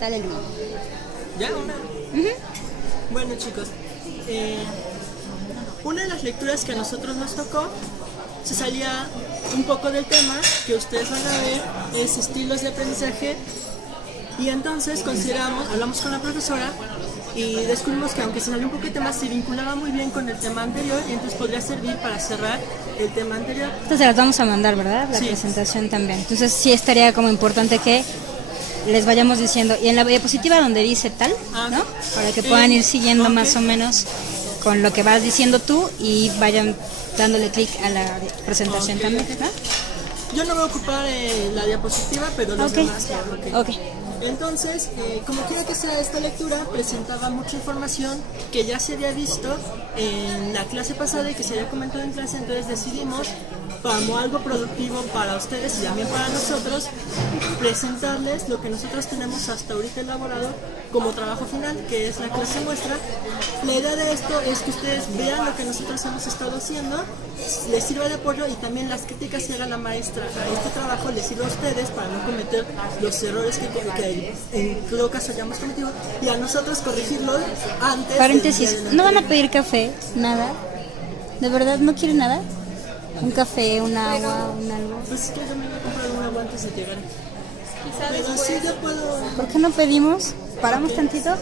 Sale el 1. ¿Ya? ¿Una? Bueno, chicos, una de las lecturas que a nosotros nos tocó se salía un poco del tema que ustedes van a ver, es estilos de aprendizaje, y entonces hablamos con la profesora y descubrimos que aunque se salió un poco de tema, se vinculaba muy bien con el tema anterior y entonces podría servir para cerrar el tema anterior. Entonces las vamos a mandar, ¿verdad? La presentación también. Entonces sí estaría como importante que les vayamos diciendo, y en la diapositiva donde dice tal, ¿no? Para que puedan ir siguiendo más o menos con lo que vas diciendo tú y vayan dándole clic a la presentación también, ¿no? Yo no voy a ocupar la diapositiva, pero los demás. Entonces, como quiera que sea, esta lectura presentaba mucha información que ya se había visto en la clase pasada y que se había comentado en clase, entonces decidimos, como algo productivo para ustedes y también para nosotros, presentarles lo que nosotros tenemos hasta ahorita elaborado como trabajo final, que es la clase muestra. La idea de esto es que ustedes vean lo que nosotros hemos estado haciendo, les sirva de apoyo, y también las críticas que haga la maestra a este trabajo les sirva a ustedes para no cometer los errores que en todo caso hayamos cometido, y a nosotros corregirlos antes. Paréntesis, ¿no van a pedir café? ¿Nada? ¿De verdad no quieren nada? ¿Un café, un agua, un algo? Pues es que yo me iba a comprar un agua antes de llegar. Pero sí, yo puedo. ¿Por qué no pedimos? ¿Paramos tantito?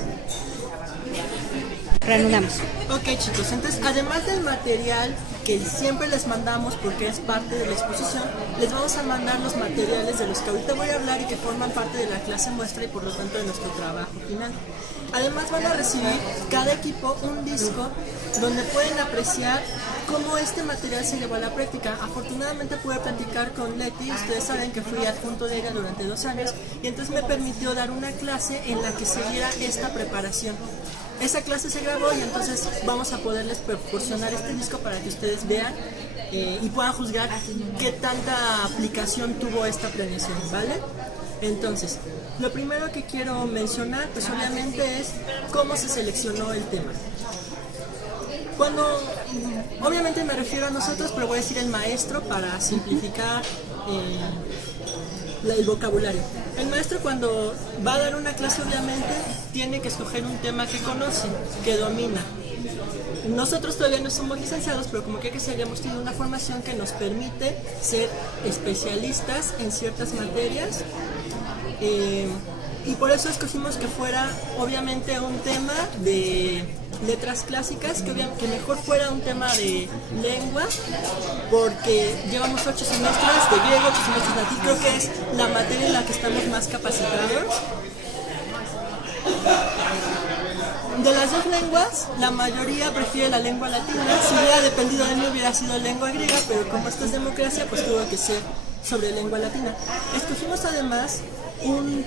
Reanudamos. Ok, chicos, entonces además del material que siempre les mandamos porque es parte de la exposición, les vamos a mandar los materiales de los que ahorita voy a hablar y que forman parte de la clase muestra y por lo tanto de nuestro trabajo final. Además van a recibir cada equipo un disco donde pueden apreciar cómo este material se llevó a la práctica. Afortunadamente pude platicar con Leti, ustedes saben que fui adjunto de ella durante 2 años, y entonces me permitió dar una clase en la que se viera esta preparación. Esa clase se grabó y entonces vamos a poderles proporcionar este disco para que ustedes vean y puedan juzgar qué tanta aplicación tuvo esta planeación, ¿vale? Entonces, lo primero que quiero mencionar, pues obviamente es cómo se seleccionó el tema. Obviamente me refiero a nosotros, pero voy a decir el maestro para simplificar el vocabulario. El maestro, cuando va a dar una clase, obviamente tiene que escoger un tema que conoce, que domina. Nosotros todavía no somos licenciados, pero como que sí hayamos tenido una formación que nos permite ser especialistas en ciertas materias, y por eso escogimos que fuera obviamente un tema de letras clásicas, que mejor fuera un tema de lengua, porque llevamos 8 semestres de griego, 8 semestres de latín, creo que es la materia en la que estamos más capacitados. De las 2 lenguas, la mayoría prefiere la lengua latina. Si hubiera dependido de mí, hubiera sido lengua griega, pero como esto es democracia, pues tuvo que ser sobre lengua latina. Escogimos además un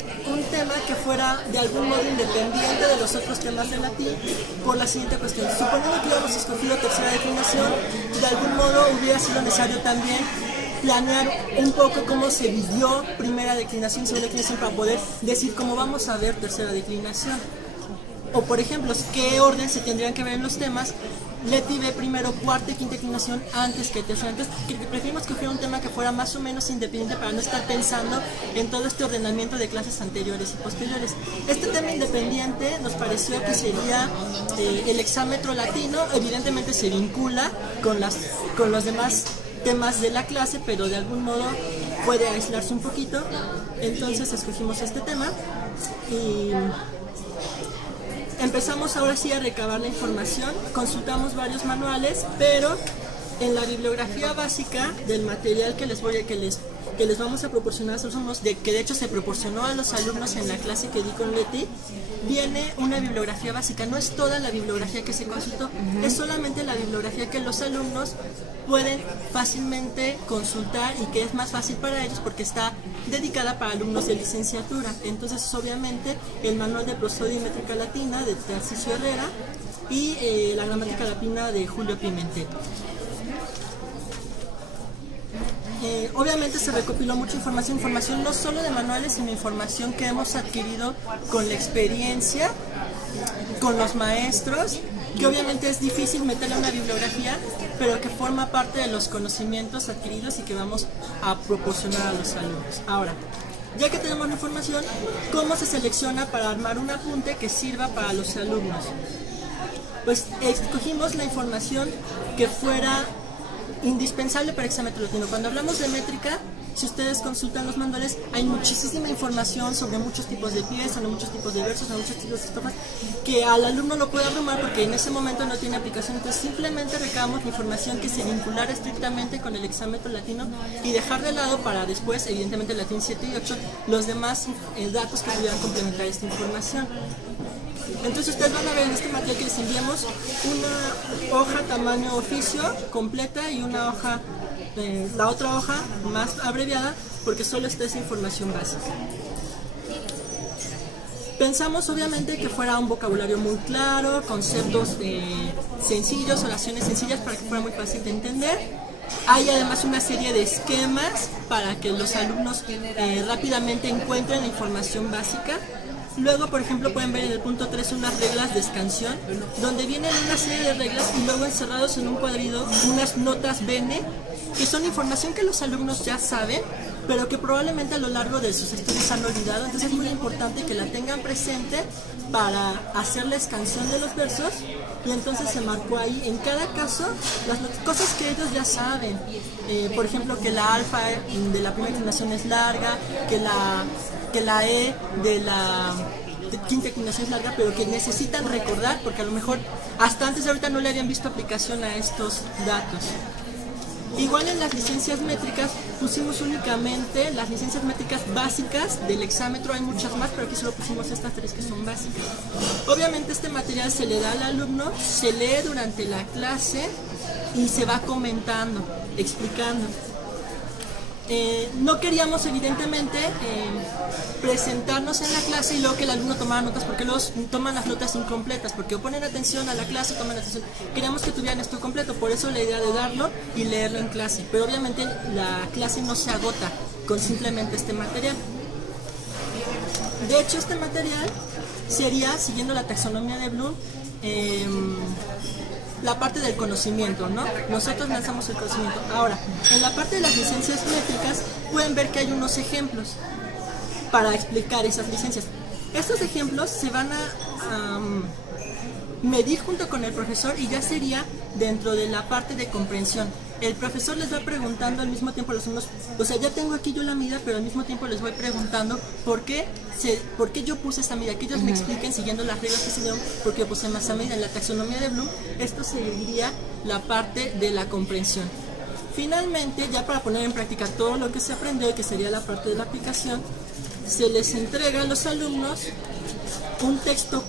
tema que fuera de algún modo independiente de los otros temas de latín, por la siguiente cuestión. Suponiendo que hubiéramos escogido tercera declinación, de algún modo hubiera sido necesario también planear un poco cómo se vivió primera declinación, segunda declinación, para poder decir cómo vamos a ver tercera declinación. O por ejemplo, qué orden se tendrían que ver en los temas. Leti ve primero cuarta y quinta declinación antes que tercera. Entonces preferimos coger un tema que fuera más o menos independiente para no estar pensando en todo este ordenamiento de clases anteriores y posteriores. Este tema independiente nos pareció que sería el hexámetro latino. Evidentemente se vincula con los demás temas de la clase, pero de algún modo puede aislarse un poquito. Entonces escogimos este tema y empezamos ahora sí a recabar la información. Consultamos varios manuales, pero en la bibliografía básica del material que les vamos a proporcionar a los alumnos, que de hecho se proporcionó a los alumnos en la clase que di con Leti, viene una bibliografía básica. No es toda la bibliografía que se consultó, es solamente la bibliografía que los alumnos pueden fácilmente consultar y que es más fácil para ellos porque está dedicada para alumnos de licenciatura. Entonces, obviamente, el manual de prosodia y métrica latina de Tarcisio Herrera y la gramática latina de Julio Pimentel. Obviamente se recopiló mucha información no solo de manuales, sino información que hemos adquirido con la experiencia, con los maestros, que obviamente es difícil meterle una bibliografía, pero que forma parte de los conocimientos adquiridos y que vamos a proporcionar a los alumnos. Ahora, Ya que tenemos la información, ¿cómo se selecciona para armar un apunte que sirva para los alumnos? Pues escogimos la información que fuera indispensable para exámetro latino. Cuando hablamos de métrica, si ustedes consultan los manuales, hay muchísima información sobre muchos tipos de pies, sobre muchos tipos de versos, sobre muchos tipos de estrofas, que al alumno lo puede abrumar porque en ese momento no tiene aplicación. Entonces simplemente recabamos la información que se vinculara estrictamente con el exámetro latino y dejar de lado para después, evidentemente, el latín 7 y 8, los demás datos que pudieran complementar esta información. Entonces ustedes van a ver en este material que les enviamos una hoja tamaño oficio completa y una hoja, la otra hoja más abreviada, porque solo está esa información básica. Pensamos obviamente que fuera un vocabulario muy claro, conceptos sencillos, oraciones sencillas para que fuera muy fácil de entender. Hay además una serie de esquemas para que los alumnos rápidamente encuentren la información básica. Luego, por ejemplo, pueden ver en el punto 3 unas reglas de escansión, donde vienen una serie de reglas y luego encerrados en un cuadrito unas notas bene, que son información que los alumnos ya saben, pero que probablemente a lo largo de sus estudios han olvidado. Entonces es muy importante que la tengan presente para hacer la escansión de los versos, y entonces se marcó ahí en cada caso las cosas que ellos ya saben. Por ejemplo, que la alfa de la primera inclinación es larga, que la E de la quinta inclinación es larga, pero que necesitan recordar porque a lo mejor hasta antes de ahorita no le habían visto aplicación a estos datos. Igual en las licencias métricas pusimos únicamente las licencias métricas básicas del exámetro, hay muchas más, pero aquí solo pusimos estas 3 que son básicas. Obviamente este material se le da al alumno, se lee durante la clase y se va comentando, explicando. No queríamos evidentemente presentarnos en la clase y luego que el alumno tomara notas, porque luego toman las notas incompletas, porque o ponen atención a la clase o toman atención. Queríamos que tuvieran esto completo, por eso la idea de darlo y leerlo en clase, pero obviamente la clase no se agota con simplemente este material. De hecho, este material sería, siguiendo la taxonomía de Bloom, la parte del conocimiento, ¿no? Nosotros lanzamos el conocimiento. Ahora, en la parte de las licencias métricas pueden ver que hay unos ejemplos para explicar esas licencias. Estos ejemplos se van a medir junto con el profesor y ya sería dentro de la parte de comprensión. El profesor les va preguntando al mismo tiempo a los alumnos, o sea, ya tengo aquí yo la medida, pero al mismo tiempo les voy preguntando por qué yo puse esta medida, que ellos me expliquen siguiendo las reglas que se dieron, porque yo puse esa medida. En la taxonomía de Bloom, esto sería la parte de la comprensión. Finalmente, ya para poner en práctica todo lo que se aprendió, que sería la parte de la aplicación, se les entrega a los alumnos un texto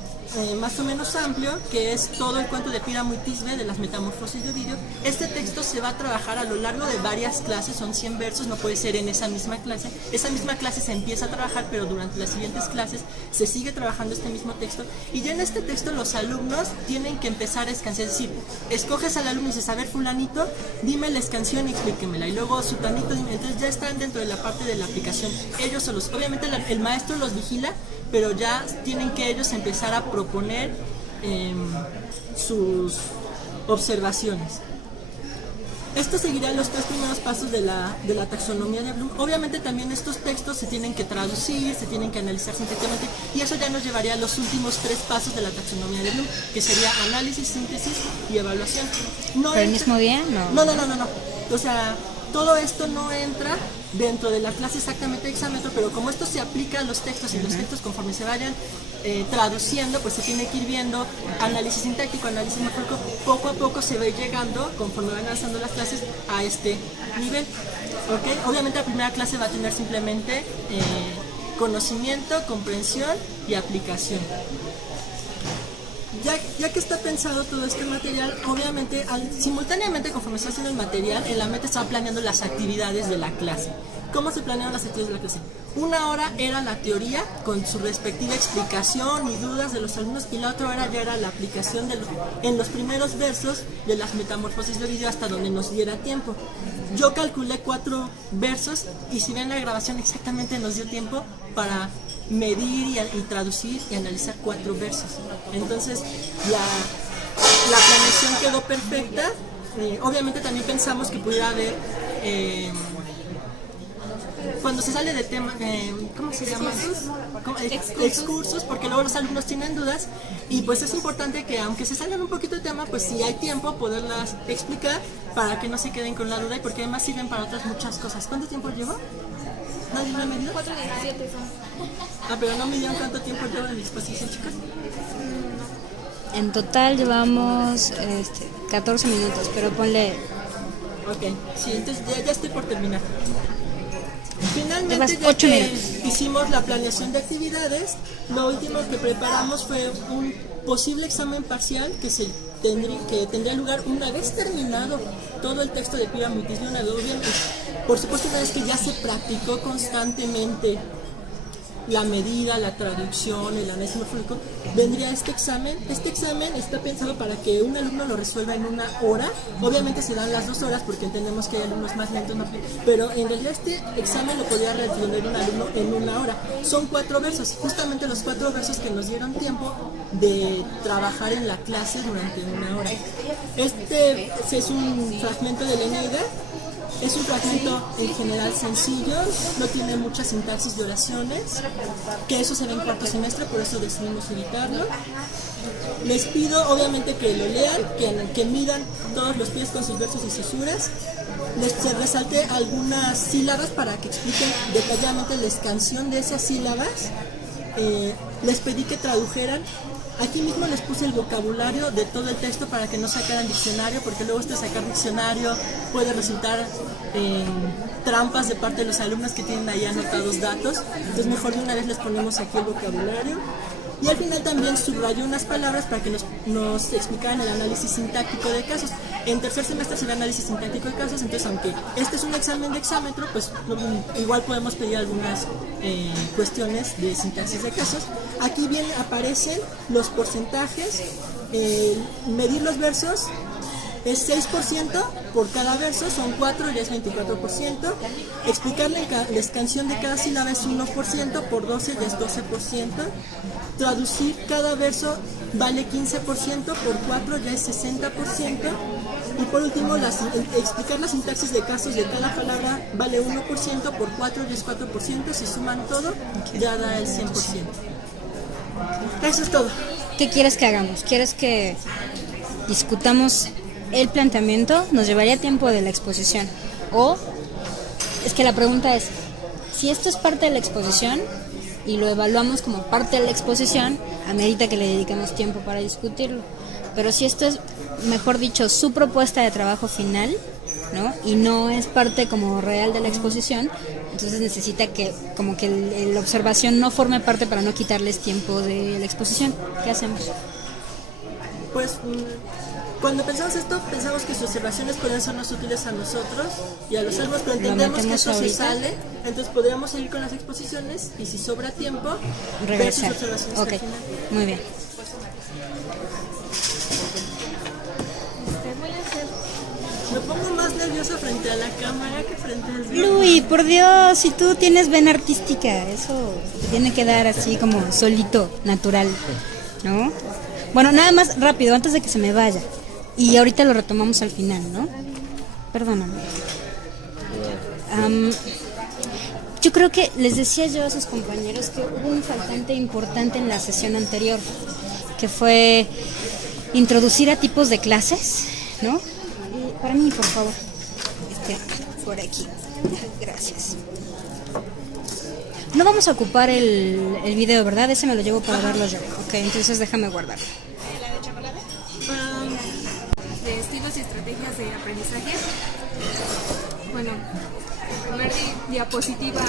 más o menos amplio, que es todo el cuento de Píramo y Tisbe de las metamorfosis de Ovidio. Este texto se va a trabajar a lo largo de varias clases, son 100 versos, no puede ser en esa misma clase. Esa misma clase se empieza a trabajar, pero durante las siguientes clases se sigue trabajando este mismo texto, y ya en este texto los alumnos tienen que empezar a escanciar, es decir, escoges al alumno y dices, a ver, fulanito, dime la escansión y explíquemela, y luego sutanito, dime. Entonces ya están dentro de la parte de la aplicación. Ellos solos, obviamente el maestro los vigila, pero ya tienen que ellos empezar a proponer sus observaciones. Esto seguirá los 3 primeros pasos de la taxonomía de Bloom. Obviamente también estos textos se tienen que traducir, se tienen que analizar sintéticamente, y eso ya nos llevaría a los últimos 3 pasos de la taxonomía de Bloom, que sería análisis, síntesis y evaluación. ¿Pero el mismo día? No. O sea, todo esto no entra dentro de la clase exactamente de exámetro, pero como esto se aplica a los textos, y los textos conforme se vayan traduciendo, pues se tiene que ir viendo análisis sintáctico, análisis morfológico, poco a poco se va a ir llegando, conforme van avanzando las clases, a este nivel. ¿Okay? Obviamente la primera clase va a tener simplemente conocimiento, comprensión y aplicación. Ya que está pensado todo este material, obviamente simultáneamente conforme se está haciendo el material, en la meta estaba planeando las actividades de la clase. ¿Cómo se planearon las actividades de la clase? 1 hora era la teoría con su respectiva explicación y dudas de los alumnos, y la otra hora ya era la aplicación en los primeros versos de las metamorfosis de Ovidio hasta donde nos diera tiempo. Yo calculé 4 versos, y si ven la grabación exactamente nos dio tiempo para medir y traducir y analizar 4 versos. Entonces la planeación quedó perfecta. Obviamente también pensamos que pudiera haber cuando se sale de tema, ¿cómo se llama? Excursos, porque luego los alumnos tienen dudas y pues es importante que aunque se salgan un poquito de tema, pues si hay tiempo poderlas explicar para que no se queden con la duda y porque además sirven para otras muchas cosas. ¿Cuánto tiempo llevo? ¿Nadie me ha medido? 4:17 son. Ah, pero no me dieron cuánto tiempo llevo de disposición, chicas. En total llevamos 14 minutos, pero ponle... Ok, sí, entonces ya estoy por terminar. Finalmente, Llevas ya 8 que minutos. hicimos la planeación de actividades, lo último que preparamos fue un posible examen parcial que tendría lugar una vez terminado todo el texto de Pyramutis de una Dovien. Por supuesto, una vez que ya se practicó constantemente la medida, la traducción, el análisis morfológico, vendría este examen. Este examen está pensado para que un alumno lo resuelva en 1 hora. Obviamente se dan las 2 horas porque entendemos que hay alumnos más lentos, pero en realidad este examen lo podría responder un alumno en 1 hora. Son 4 versos, justamente los 4 versos que nos dieron tiempo de trabajar en la clase durante 1 hora. Este es un fragmento de la Eneida. Es un fragmento en general sencillo, no tiene mucha sintaxis de oraciones, que eso se ve en cuarto semestre, por eso decidimos evitarlo. Les pido obviamente que lo lean, que midan todos los pies con sus versos y susuras. Les resalté algunas sílabas para que expliquen detalladamente la escansión de esas sílabas. Les pedí que tradujeran. Aquí mismo les puse el vocabulario de todo el texto para que no sacaran diccionario, porque luego sacar diccionario puede resultar en trampas de parte de los alumnos que tienen ahí anotados datos. Entonces mejor de una vez les ponemos aquí el vocabulario. Y al final también subrayé unas palabras para que nos explicaran el análisis sintáctico de casos. En tercer semestre se ve análisis sintáctico de casos, entonces aunque este es un examen de exámetro, pues igual podemos pedir algunas cuestiones de sintaxis de casos. Aquí bien aparecen los porcentajes, medir los versos. Es 6% por cada verso, son 4, ya es 24%. Explicar la escansión de cada sílaba es 1%, por 12 ya es 12%. Traducir cada verso vale 15%, por 4 ya es 60%. Y por último, explicar la sintaxis de casos de cada palabra vale 1%, por 4 ya es 4%. Si suman todo, ya da el 100%. Eso es todo. ¿Qué quieres que hagamos? ¿Quieres que discutamos el planteamiento? Nos llevaría tiempo de la exposición. O es que la pregunta es, si esto es parte de la exposición y lo evaluamos como parte de la exposición, amerita que le dediquemos tiempo para discutirlo. Pero si esto es, mejor dicho, su propuesta de trabajo final, ¿no? Y no es parte como real de la exposición, entonces necesita que como que la observación no forme parte para no quitarles tiempo de la exposición. ¿Qué hacemos? Pues cuando pensamos esto, pensamos que sus observaciones pueden sernos útiles a nosotros y a los alumnos, pero entendemos que esto se sale, entonces podríamos seguir con las exposiciones y si sobra tiempo, regresar. ver sus observaciones al final. Muy bien. Me pongo más nerviosa frente a la cámara que frente al video. Luis, por Dios, si tú tienes vena artística, eso te tiene que dar así como solito, natural, ¿no? Bueno, nada más rápido, antes de que se me vaya. Y ahorita lo retomamos al final, ¿no? Perdóname. Yo creo que les decía yo a sus compañeros que hubo un faltante importante en la sesión anterior, que fue introducir a tipos de clases, ¿no? Para mí, por favor. Por aquí. Gracias. No vamos a ocupar el video, ¿verdad? Ese me lo llevo para verlo yo. Ok, entonces déjame guardarlo. ¿La de chocolate? De estilos y estrategias de aprendizaje. Bueno, la primera diapositiva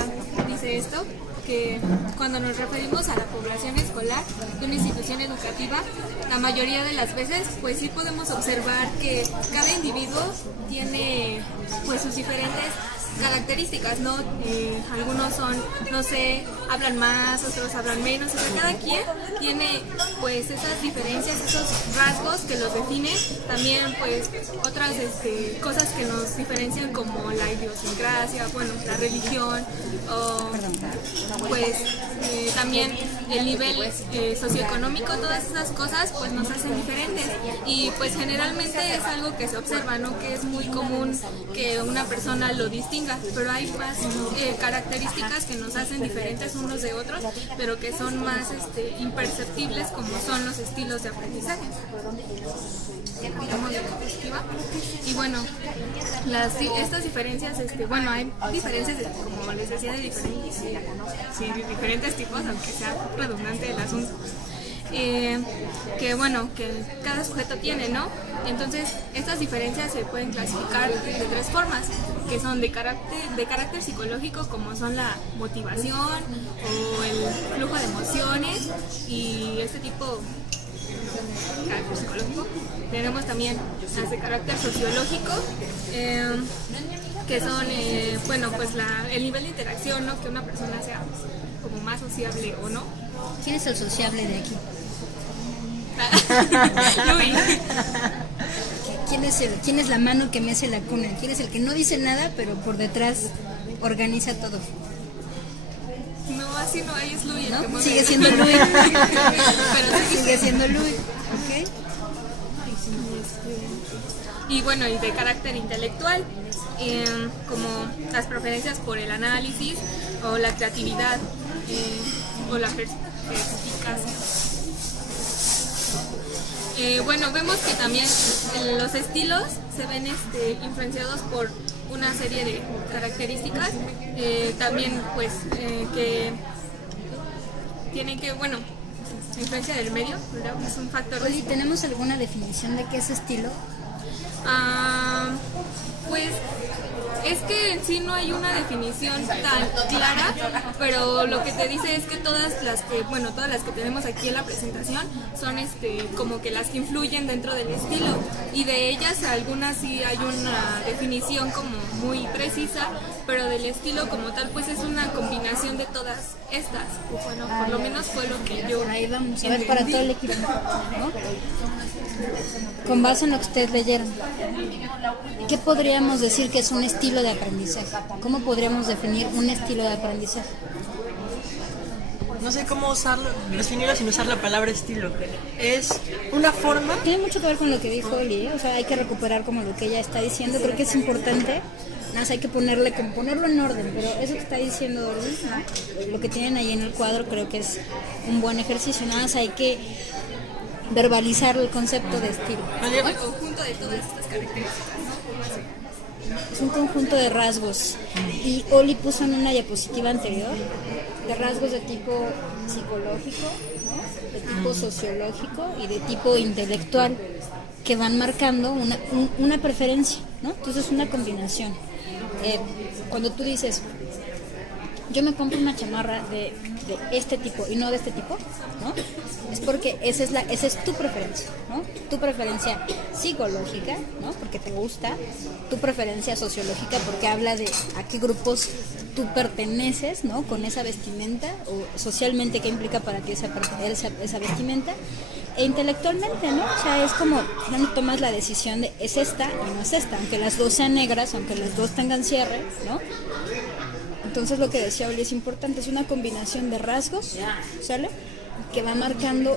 dice esto, que cuando nos referimos a la población escolar de una institución educativa, la mayoría de las veces pues sí podemos observar que cada individuo tiene pues sus diferentes características, ¿no? Algunos son, no sé, hablan más, otros hablan menos, o sea, cada quien tiene pues esas diferencias, esos rasgos que los definen, también pues otras cosas que nos diferencian como la idiosincrasia, bueno, la religión, o pues también el nivel socioeconómico, todas esas cosas pues nos hacen diferentes y pues generalmente es algo que se observa, ¿no? Que es muy común que una persona lo distinga, pero hay más características que nos hacen diferentes unos de otros, pero que son más imperceptibles, como son los estilos de aprendizaje. Cambiamos de perspectiva. Y bueno, estas diferencias, bueno, hay diferencias, como les decía, de diferentes tipos, aunque sea redundante el asunto. Que bueno, que cada sujeto tiene, ¿no? Entonces, estas diferencias se pueden clasificar de tres formas, que son de carácter psicológico, como son la motivación o el flujo de emociones y este tipo de carácter psicológico. Tenemos también las de carácter sociológico, que son, bueno, pues el nivel de interacción, ¿no? Que una persona sea como más sociable o no. ¿Quién es el sociable de aquí? Luis. ¿Quién es la mano que mece la cuna? ¿Quién es el que no dice nada, pero por detrás organiza todo? No, así no, ahí es Luis. ¿No? Sigue siendo Luis. Pero sigue siendo Luis, ¿ok? Y bueno, y de carácter intelectual, como las preferencias por el análisis o la creatividad o la perspicacia. Bueno, vemos que también los estilos se ven influenciados por una serie de características, también pues que tienen que, bueno, la influencia del medio, ¿verdad? Es un factor. Oli, ¿tenemos alguna definición de qué es estilo? Pues es que en sí no hay una definición tan clara, pero lo que te dice es que todas las que tenemos aquí en la presentación son como que las que influyen dentro del estilo, y de ellas algunas sí hay una definición como muy precisa, pero del estilo como tal pues es una combinación de todas estas. Bueno, por lo menos fue lo que yo ahí vamos a ver para todo el equipo, ¿no? Con base en lo que ustedes leyeron, ¿qué podríamos decir que es un estilo de aprendizaje? ¿Cómo podríamos definir un estilo de aprendizaje? No sé cómo usarlo, definirlo sin usar la palabra estilo. Es una forma. Tiene mucho que ver con lo que dijo Oli, ¿eh? O sea, hay que recuperar como lo que ella está diciendo. Creo que es importante. Nada más hay que ponerlo en orden, pero eso que está diciendo Oli, ¿no? Lo que tienen ahí en el cuadro creo que es un buen ejercicio. Nada más hay que verbalizar el concepto de estilo. El conjunto de todas estas características, ¿no? Es un conjunto de rasgos. Y Oli puso en una diapositiva anterior de rasgos de tipo psicológico, ¿no? De tipo sociológico y de tipo intelectual, que van marcando una preferencia, ¿no? Entonces es una combinación. Cuando tú dices, yo me compro una chamarra de este tipo y no de este tipo, ¿no? Es porque esa es tu preferencia, ¿no? Tu preferencia psicológica, ¿no? Porque te gusta, tu preferencia sociológica porque habla de a qué grupos tú perteneces, ¿no? Con esa vestimenta, o socialmente qué implica para ti esa vestimenta, e intelectualmente, ¿no? O sea, es como no tomas la decisión de es esta y no es esta, aunque las dos sean negras, aunque las dos tengan cierre, ¿no? Entonces lo que decía Oli es importante, es una combinación de rasgos, ¿sale? Que va marcando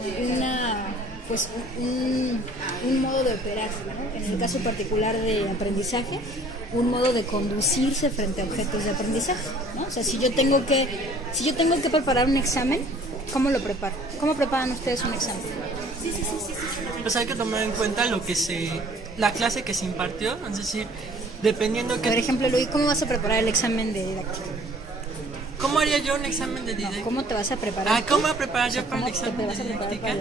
un modo de operar, ¿no? En el caso particular de aprendizaje, un modo de conducirse frente a objetos de aprendizaje, ¿no? O sea, si yo tengo que preparar un examen, ¿cómo lo preparo? ¿Cómo preparan ustedes un examen? Pues hay que tomar en cuenta la clase que se impartió, es decir, dependiendo que... Por ejemplo, Luis, ¿cómo vas a preparar el examen de didáctica? ¿Cómo haría yo un examen de didáctica? ¿Cómo te vas a preparar? ¿Cómo voy a preparar yo para el examen de didáctica?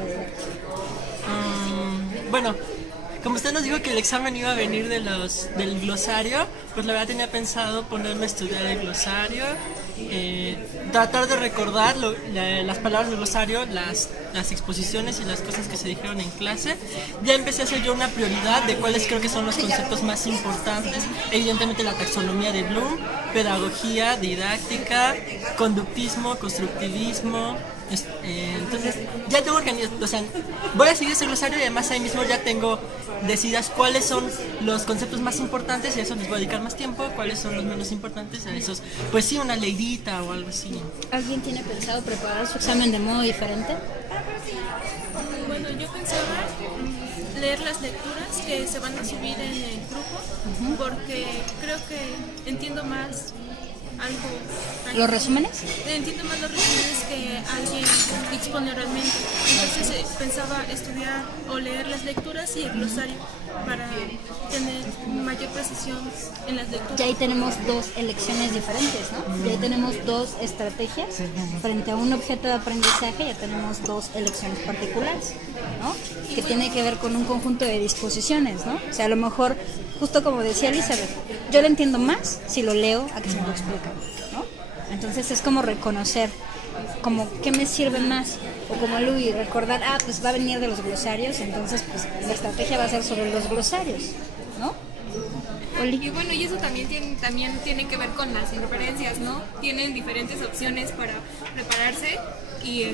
Bueno, como usted nos dijo que el examen iba a venir del glosario, pues la verdad tenía pensado ponerme a estudiar el glosario, tratar de recordar las palabras del glosario, las exposiciones y las cosas que se dijeron en clase. Ya empecé a hacer yo una prioridad de cuáles creo que son los conceptos más importantes. Evidentemente la taxonomía de Bloom, pedagogía, didáctica, conductismo, constructivismo, Entonces, ya tengo organizado, o sea, voy a seguir ese glosario y además ahí mismo ya tengo decididas cuáles son los conceptos más importantes y a eso les voy a dedicar más tiempo, cuáles son los menos importantes, a esos, pues sí, una leidita o algo así. ¿Alguien tiene pensado preparar su examen de modo diferente? Bueno, yo pensaba leer las lecturas que se van a subir en el grupo, porque creo que entiendo más algo. ¿Los resúmenes? Entiendo más los resúmenes que alguien expone oralmente. Entonces pensaba estudiar o leer las lecturas y el glosario para tener mayor precisión en las lecturas. Ya ahí tenemos dos elecciones diferentes, ¿no? Ya ahí tenemos dos estrategias frente a un objeto de aprendizaje, ya tenemos dos elecciones particulares, ¿no? Que tiene que ver con un conjunto de disposiciones, ¿no? O sea, a lo mejor, justo como decía Elizabeth, yo lo entiendo más si lo leo a que se me lo explica, ¿no? Entonces es como reconocer, como qué me sirve más, o como Luis, recordar, pues va a venir de los glosarios, entonces pues la estrategia va a ser sobre los glosarios, ¿no? Y bueno, y eso también tiene que ver con las inferencias, ¿no? Tienen diferentes opciones para prepararse y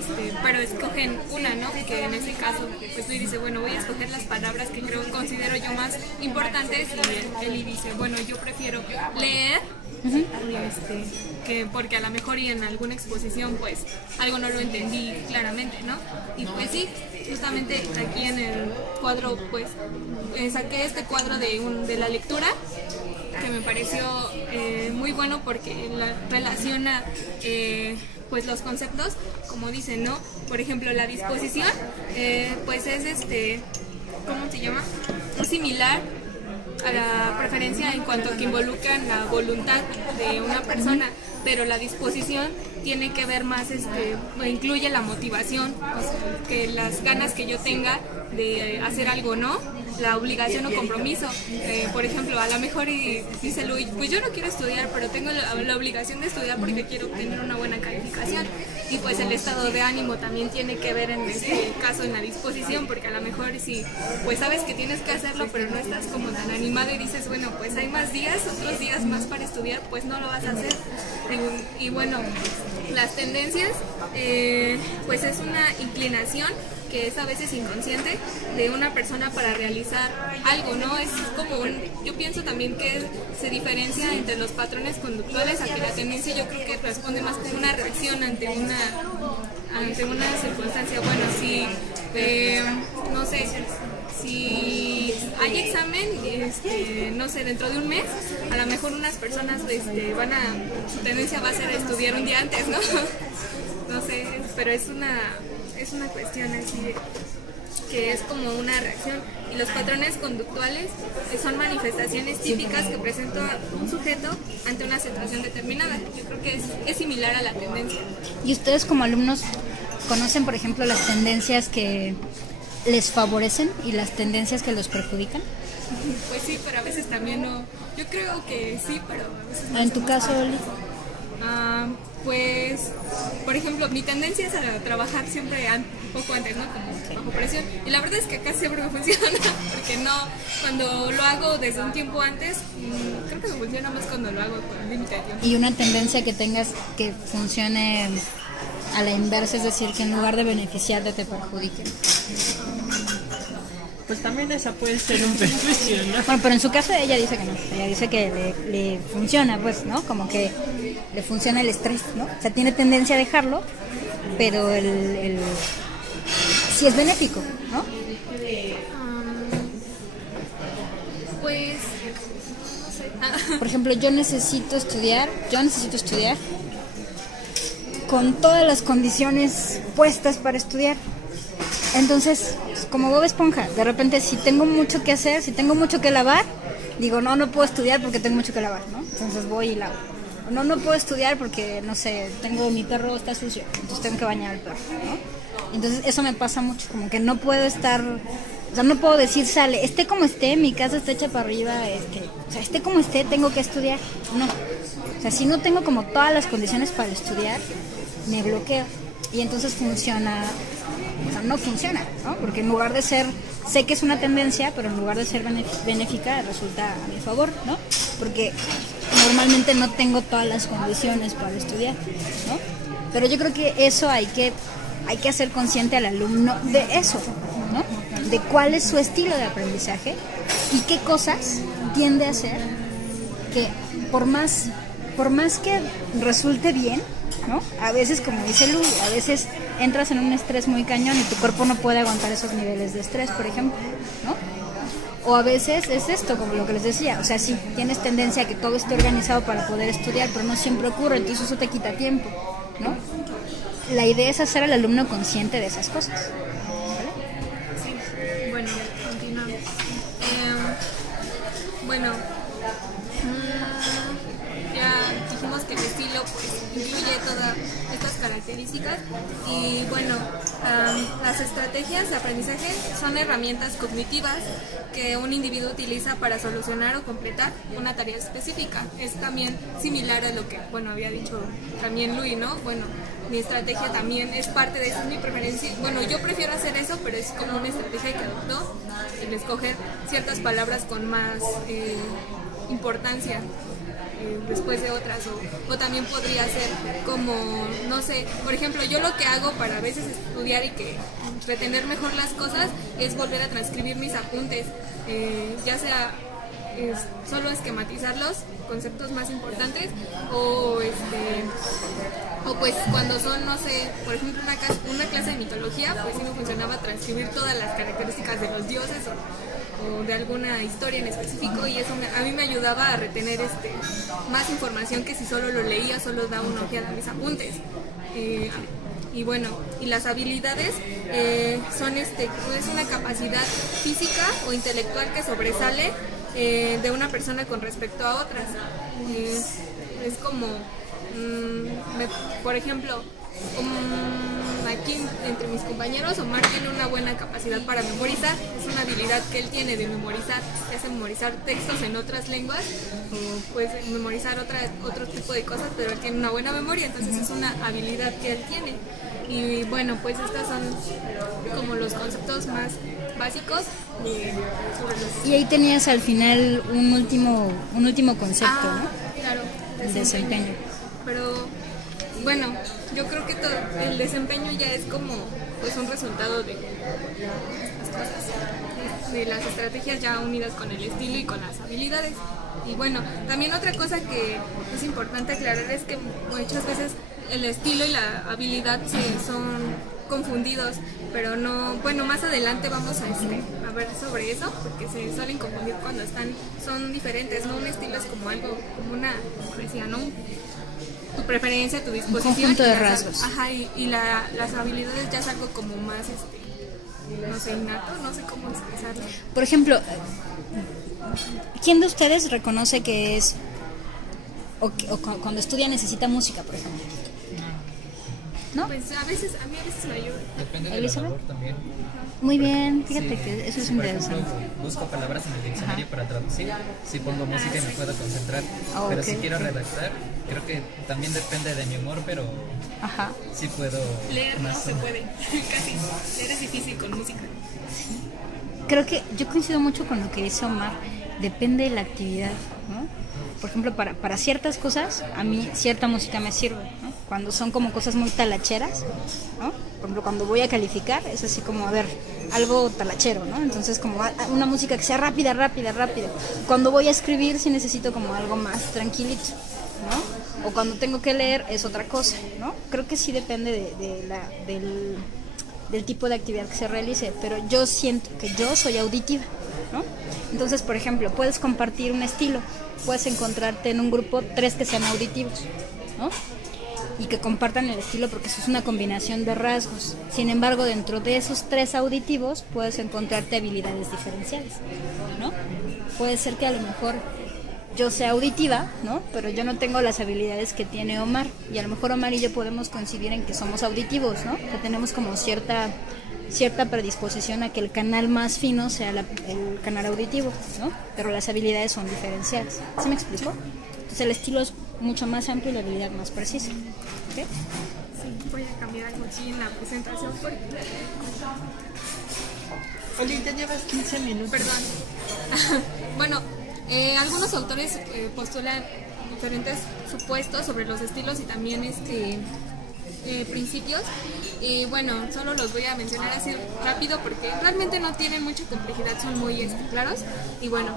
pero escogen una, ¿no? Que en este caso, pues Luis dice, bueno, voy a escoger las palabras que considero yo más importantes y él dice, bueno, yo prefiero leer que porque a lo mejor y en alguna exposición pues algo no lo entendí claramente, ¿no? Y pues sí, justamente aquí en el cuadro pues saqué este cuadro de la lectura que me pareció muy bueno porque relaciona pues los conceptos, como dicen, ¿no? Por ejemplo, la disposición pues es ¿cómo se llama? Es similar a la preferencia en cuanto a que involucran la voluntad de una persona, pero la disposición tiene que ver más, incluye la motivación, o sea, que las ganas que yo tenga de hacer algo, ¿no? La obligación o compromiso. Por ejemplo, a lo mejor dice Luis, pues yo no quiero estudiar, pero tengo la obligación de estudiar porque quiero obtener una buena calificación. Y pues el estado de ánimo también tiene que ver en este caso en la disposición, porque a lo mejor si pues sabes que tienes que hacerlo, pero no estás como tan animado y dices, bueno, pues hay más días, otros días más para estudiar, pues no lo vas a hacer. Y bueno, las tendencias, pues es una inclinación que es a veces inconsciente de una persona para realizar algo, ¿no? Es como yo pienso también que se diferencia entre los patrones conductuales a que la tendencia yo creo que responde más como una reacción ante una circunstancia. Bueno, si no sé, si hay examen, no sé, dentro de un mes, a lo mejor unas personas su tendencia va a ser estudiar un día antes, ¿no? No sé, pero es una cuestión así que es como una reacción, y los patrones conductuales son manifestaciones típicas que presenta un sujeto ante una situación determinada. Yo creo que es similar a la tendencia. ¿Y ustedes como alumnos conocen, por ejemplo, las tendencias que les favorecen y las tendencias que los perjudican? Pues sí, pero a veces también no. Yo creo que sí, pero a veces no. ¿En tu caso, Oli? Pues, por ejemplo, mi tendencia es a trabajar siempre un poco antes, ¿no? Como bajo presión. Y la verdad es que casi siempre me funciona, porque cuando lo hago desde un tiempo antes, creo que me funciona más cuando lo hago con límite de tiempo. Y una tendencia que tengas que funcione a la inversa, es decir, que en lugar de beneficiarte te perjudique. Pues también esa puede ser un perjuicio, ¿no? Bueno, pero en su caso ella dice que no. Ella dice que le funciona, pues, ¿no? Como que le funciona el estrés, ¿no? O sea, tiene tendencia a dejarlo, pero sí es benéfico, ¿no? Pues, no sé. Por ejemplo, yo necesito estudiar con todas las condiciones puestas para estudiar. Entonces, como Bob Esponja, de repente si tengo mucho que hacer, si tengo mucho que lavar, digo, no puedo estudiar porque tengo mucho que lavar, ¿no? Entonces voy y lavo. No puedo estudiar porque, no sé, mi perro está sucio, entonces tengo que bañar al perro, ¿no? Entonces eso me pasa mucho, como que no puedo estar, o sea, no puedo decir, sale, esté como esté, mi casa está hecha para arriba, o sea, esté como esté, tengo que estudiar. No, o sea, si no tengo como todas las condiciones para estudiar, me bloqueo. Y entonces funciona, o sea, no funciona, ¿no? Porque en lugar de ser, sé que es una tendencia, pero en lugar de ser benéfica, resulta a mi favor, ¿no? Porque normalmente no tengo todas las condiciones para estudiar, ¿no? Pero yo creo que eso hay que hay que hacer consciente al alumno de eso, ¿no? De cuál es su estilo de aprendizaje y qué cosas tiende a hacer que por más que resulte bien, ¿no? A veces, como dice Lu, a veces entras en un estrés muy cañón y tu cuerpo no puede aguantar esos niveles de estrés, por ejemplo, ¿no? O a veces es esto, como lo que les decía, o sea, sí, tienes tendencia a que todo esté organizado para poder estudiar, pero no siempre ocurre, entonces eso te quita tiempo, ¿no? La idea es hacer al alumno consciente de esas cosas. Sí. Bueno, continuamos. Bueno, ya dijimos que el estilo pues incluye todas estas características y bueno, las estrategias de aprendizaje son herramientas cognitivas que un individuo utiliza para solucionar o completar una tarea específica. Es también similar a lo que, bueno, había dicho también Luis, ¿no? Bueno, mi estrategia también es parte de eso, es mi preferencia. Bueno, yo prefiero hacer eso, pero es como una estrategia que adopto, el escoger ciertas palabras con más importancia después de otras, o también podría ser como, no sé, por ejemplo, yo lo que hago para a veces estudiar y que retener mejor las cosas es volver a transcribir mis apuntes, ya sea solo esquematizarlos, conceptos más importantes, o pues cuando son, no sé, por ejemplo una clase de mitología, pues sí me funcionaba transcribir todas las características de los dioses o de alguna historia en específico, y eso a mí me ayudaba a retener más información que si solo lo leía, solo daba una ojeada a mis apuntes. Y bueno, y las habilidades es una capacidad física o intelectual que sobresale de una persona con respecto a otras. Es como, por ejemplo, aquí entre mis compañeros, Omar tiene una buena capacidad para memorizar, es una habilidad que él tiene de memorizar, que hace memorizar textos en otras lenguas, o pues memorizar otro tipo de cosas, pero él tiene una buena memoria, entonces es una habilidad que él tiene. Y bueno, pues estos son como los conceptos más básicos sobre los... Y ahí tenías al final un último concepto, ¿no? Claro, Desempeño. Pero bueno, yo creo que el desempeño ya es como pues un resultado de estas cosas, de las estrategias ya unidas con el estilo y con las habilidades. Y bueno, también otra cosa que es importante aclarar es que muchas veces el estilo y la habilidad son confundidos, pero no, bueno, más adelante vamos a ver sobre eso, porque se suelen confundir cuando son diferentes, ¿no? Un estilo es como algo, como una, como decía, ¿no? Tu preferencia, tu disposición. Un conjunto de rasgos. Ajá, y las habilidades ya es algo como más, no sé, innato, no sé cómo expresarlo. Por ejemplo, ¿quién de ustedes reconoce que es, o cuando estudia necesita música, por ejemplo? ¿No? Pues a mí a veces me ayuda. Depende de la ¿Elizabeth? labor también. Muy bien, fíjate Sí. que eso es Si, por interesante. ejemplo, busco palabras en el diccionario para traducir, si pongo música y me puedo concentrar. Ah, Pero ok. si quiero redactar, creo que también depende de mi humor, pero Ajá. sí puedo... Leer no más se puede, casi. Leer es difícil con música. Creo que yo coincido mucho con lo que dice Omar, depende de la actividad, ¿no? Por ejemplo, para ciertas cosas, a mí cierta música me sirve, ¿no? Cuando son como cosas muy talacheras, ¿no? Por ejemplo, cuando voy a calificar, es así como, a ver, algo talachero, ¿no? Entonces, como una música que sea rápida. Cuando voy a escribir, sí necesito como algo más tranquilito, ¿no? O cuando tengo que leer, es otra cosa, ¿no? Creo que sí depende del tipo de actividad que se realice, pero yo siento que yo soy auditiva, ¿no? Entonces, por ejemplo, puedes compartir un estilo, puedes encontrarte en un grupo 3 que sean auditivos, ¿no? Y que compartan el estilo porque eso es una combinación de rasgos. Sin embargo, dentro de esos 3 auditivos puedes encontrarte habilidades diferenciales, ¿no? Puede ser que a lo mejor yo sea auditiva, ¿no? Pero yo no tengo las habilidades que tiene Omar, y a lo mejor Omar y yo podemos coincidir en que somos auditivos, ¿no? Que tenemos como cierta predisposición a que el canal más fino sea el canal auditivo, ¿no? Pero las habilidades son diferenciales. ¿Sí me explico? Entonces el estilo es mucho más amplio y la habilidad más precisa. ¿Ok? Sí, voy a cambiar algo aquí en la presentación porque... Oli, te llevas 15 minutos. Perdón. Bueno, algunos autores postulan diferentes supuestos sobre los estilos y también principios. Y bueno, solo los voy a mencionar así rápido porque realmente no tienen mucha complejidad, son muy claros. Y bueno,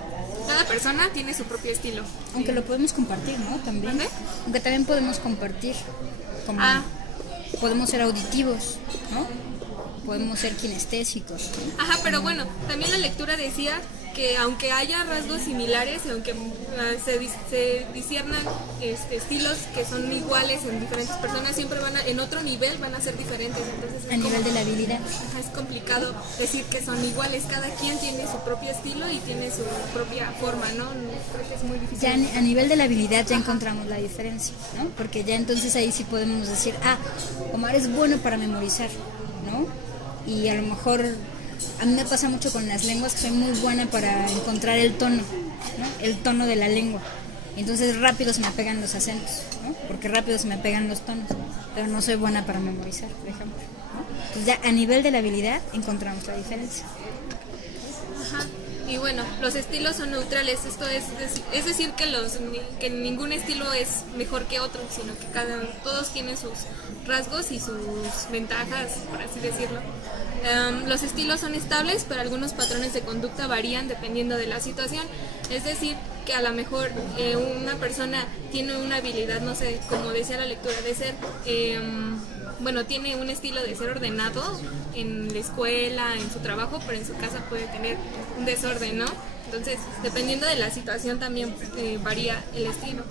cada persona tiene su propio estilo. Aunque lo podemos compartir, ¿no? También. ¿Mande? Aunque también podemos compartir. Como podemos ser auditivos, ¿no? Podemos ser kinestésicos, ¿no? Ajá, pero bueno, también la lectura decía que aunque haya rasgos similares y aunque se disciernan estilos que son iguales en diferentes personas, siempre en otro nivel van a ser diferentes. Entonces A nivel de la habilidad. Ajá, es complicado decir que son iguales. Cada quien tiene su propio estilo y tiene su propia forma, ¿no? Creo que es muy difícil. Ya a nivel de la habilidad ya encontramos la diferencia, ¿no? Porque ya entonces ahí sí podemos decir, Omar es bueno para memorizar, ¿no? Y a lo mejor a mí me pasa mucho con las lenguas que soy muy buena para encontrar el tono, ¿no? El tono de la lengua. Entonces rápido se me pegan los acentos, ¿no? Porque rápido se me pegan los tonos, pero no soy buena para memorizar, por ejemplo, ¿no? Entonces ya a nivel de la habilidad encontramos la diferencia. Ajá. Y bueno, los estilos son neutrales. Esto es decir que ningún estilo es mejor que otro, sino que todos tienen sus rasgos y sus ventajas, por así decirlo. Los estilos son estables, pero algunos patrones de conducta varían dependiendo de la situación. Es decir, que a lo mejor una persona tiene una habilidad, no sé, como decía la lectura, de ser... tiene un estilo de ser ordenado en la escuela, en su trabajo, pero en su casa puede tener un desorden, ¿no? Entonces, dependiendo de la situación también varía el estilo.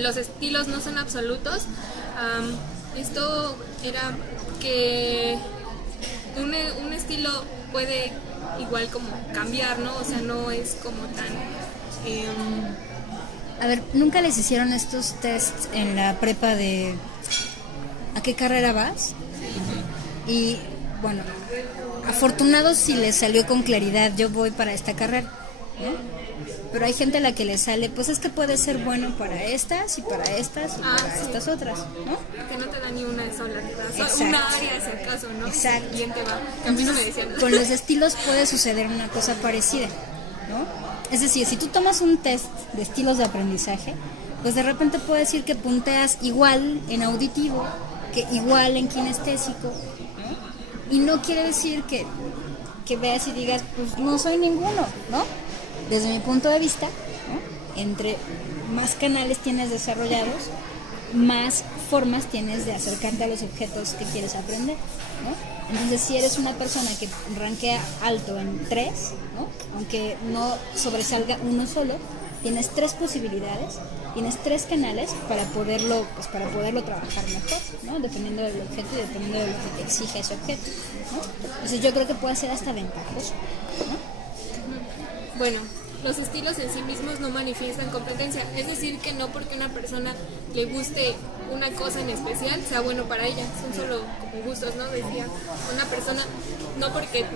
Los estilos no son absolutos. Esto era que un estilo puede igual como cambiar, ¿no? O sea, no es como tan... A ver, ¿nunca les hicieron estos tests en la prepa de ¿a qué carrera vas? Y bueno, afortunados si les salió con claridad, yo voy para esta carrera, ¿no? Pero hay gente a la que le sale, pues es que puede ser bueno para estas y para estas y para estas otras, ¿no? Que no te da ni una sola, Exacto. una área es el caso, ¿no? Exacto. Bien te va. A mí no me decían. Con los estilos puede suceder una cosa parecida, ¿no? Es decir, si tú tomas un test de estilos de aprendizaje, pues de repente puede decir que punteas igual en auditivo, que igual en kinestésico, ¿no? Y no quiere decir que veas y digas, pues no soy ninguno, ¿no? Desde mi punto de vista, ¿no? Entre más canales tienes desarrollados, más formas tienes de acercarte a los objetos que quieres aprender, ¿no? Entonces, si eres una persona que rankea alto en 3, ¿no? Aunque no sobresalga uno solo, tienes 3 posibilidades, tienes 3 canales para poderlo trabajar mejor, ¿no? Dependiendo del objeto y dependiendo de lo que te exige ese objeto, ¿no? Entonces, yo creo que puede ser hasta ventajoso, ¿no? Bueno, los estilos en sí mismos no manifiestan competencia, es decir, que no porque una persona le guste una cosa en especial sea bueno para ella, son solo como gustos, ¿no? Decía, una persona no porque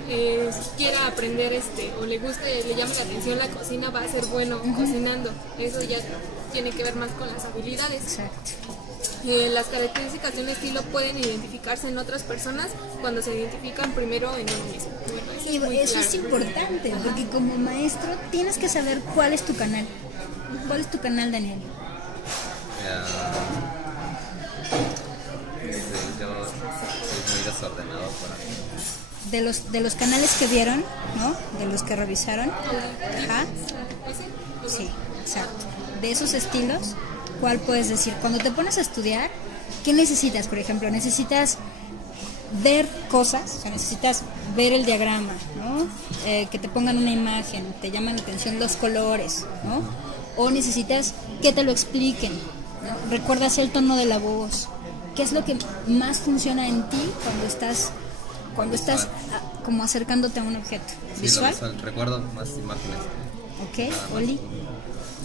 quiera aprender o le guste, le llame la atención la cocina, va a ser bueno cocinando, eso ya tiene que ver más con las habilidades. Exacto. Las características de un estilo pueden identificarse en otras personas cuando se identifican primero en uno mismo. Bueno, eso es importante, porque como maestro tienes que saber cuál es tu canal. ¿Cuál es tu canal, Daniel? Yo soy muy desordenado para mí. De los canales que vieron, ¿no? De los que revisaron. Ajá. Sí, exacto. De esos estilos, ¿cuál puedes decir? Cuando te pones a estudiar, ¿qué necesitas? Por ejemplo, necesitas ver cosas, o sea, necesitas ver el diagrama, ¿no? Que te pongan una imagen, te llaman la atención los colores, ¿no? O necesitas que te lo expliquen, ¿no? Recuerdas el tono de la voz. ¿Qué es lo que más funciona en ti cuando estás como acercándote a un objeto? Sí, ¿Visual? Recuerdo más imágenes. Ok, Oli.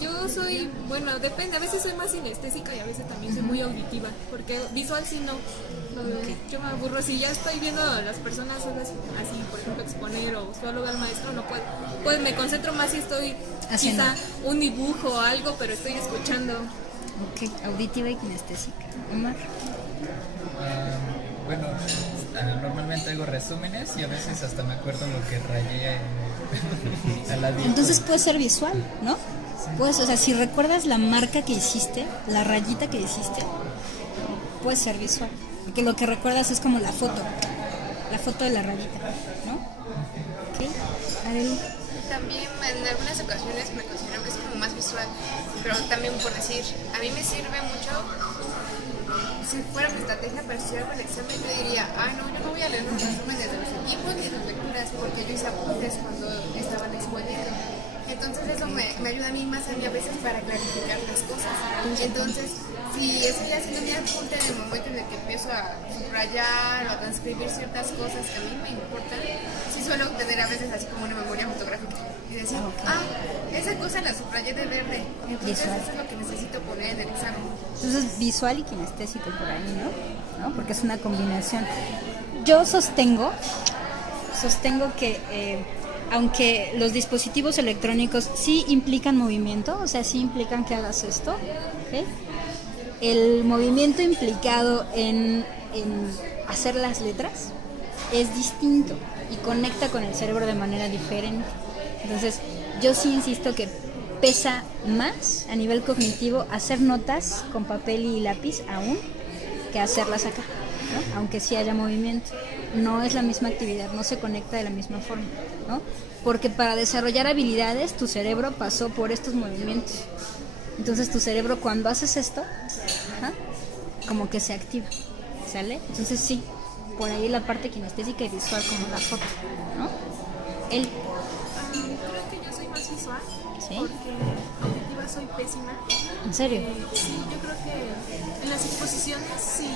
Yo soy, bueno, depende, a veces soy más sinestésica y a veces también soy muy auditiva, porque visual sí no, yo me aburro, si ya estoy viendo a las personas así, por ejemplo, exponer o solo al maestro, no puedo, pues me concentro más si estoy Haciendo. quizá un dibujo o algo, pero estoy escuchando. Ok, auditiva y kinestésica. Omar. Bueno, normalmente hago resúmenes y a veces hasta me acuerdo lo que rayé a la dieta. Entonces puede ser visual, ¿no? Pues, o sea, si recuerdas la marca que hiciste, la rayita que hiciste, puede ser visual, porque lo que recuerdas es como la foto de la rayita, ¿no? ¿Ok? Adel. También en algunas ocasiones me considero que es como más visual, pero también por decir, a mí me sirve mucho, si fuera mi estrategia para estudiar para el examen, yo diría, no, yo no voy a leer los resúmenes de los equipos ni las lecturas, porque yo hice apuntes cuando estaba en la escuela. Entonces eso me ayuda a mí más a veces para clarificar las cosas. Entonces, si estoy haciendo mi apunte en el momento en el que empiezo a subrayar o a transcribir ciertas cosas que a mí me importan, sí suelo tener a veces así como una memoria fotográfica y decir, esa cosa la subrayé de verde, entonces Visual. eso es lo que necesito poner en el examen. Entonces visual y kinestésico por ahí, ¿no? Porque es una combinación. Yo sostengo que aunque los dispositivos electrónicos sí implican movimiento, o sea, sí implican que hagas esto, ¿ok? El movimiento implicado en hacer las letras es distinto y conecta con el cerebro de manera diferente. Entonces, yo sí insisto que pesa más a nivel cognitivo hacer notas con papel y lápiz aún que hacerlas acá, ¿no? Aunque sí haya movimiento. No es la misma actividad, no se conecta de la misma forma, ¿no? Porque para desarrollar habilidades tu cerebro pasó por estos movimientos. Entonces tu cerebro cuando haces esto, como que se activa, ¿sale? Entonces sí, por ahí la parte kinestésica y visual como la foto, ¿no? Él. Creo que yo soy más visual, ¿Sí? porque auditiva soy pésima. ¿En serio? Sí, yo creo que en las exposiciones si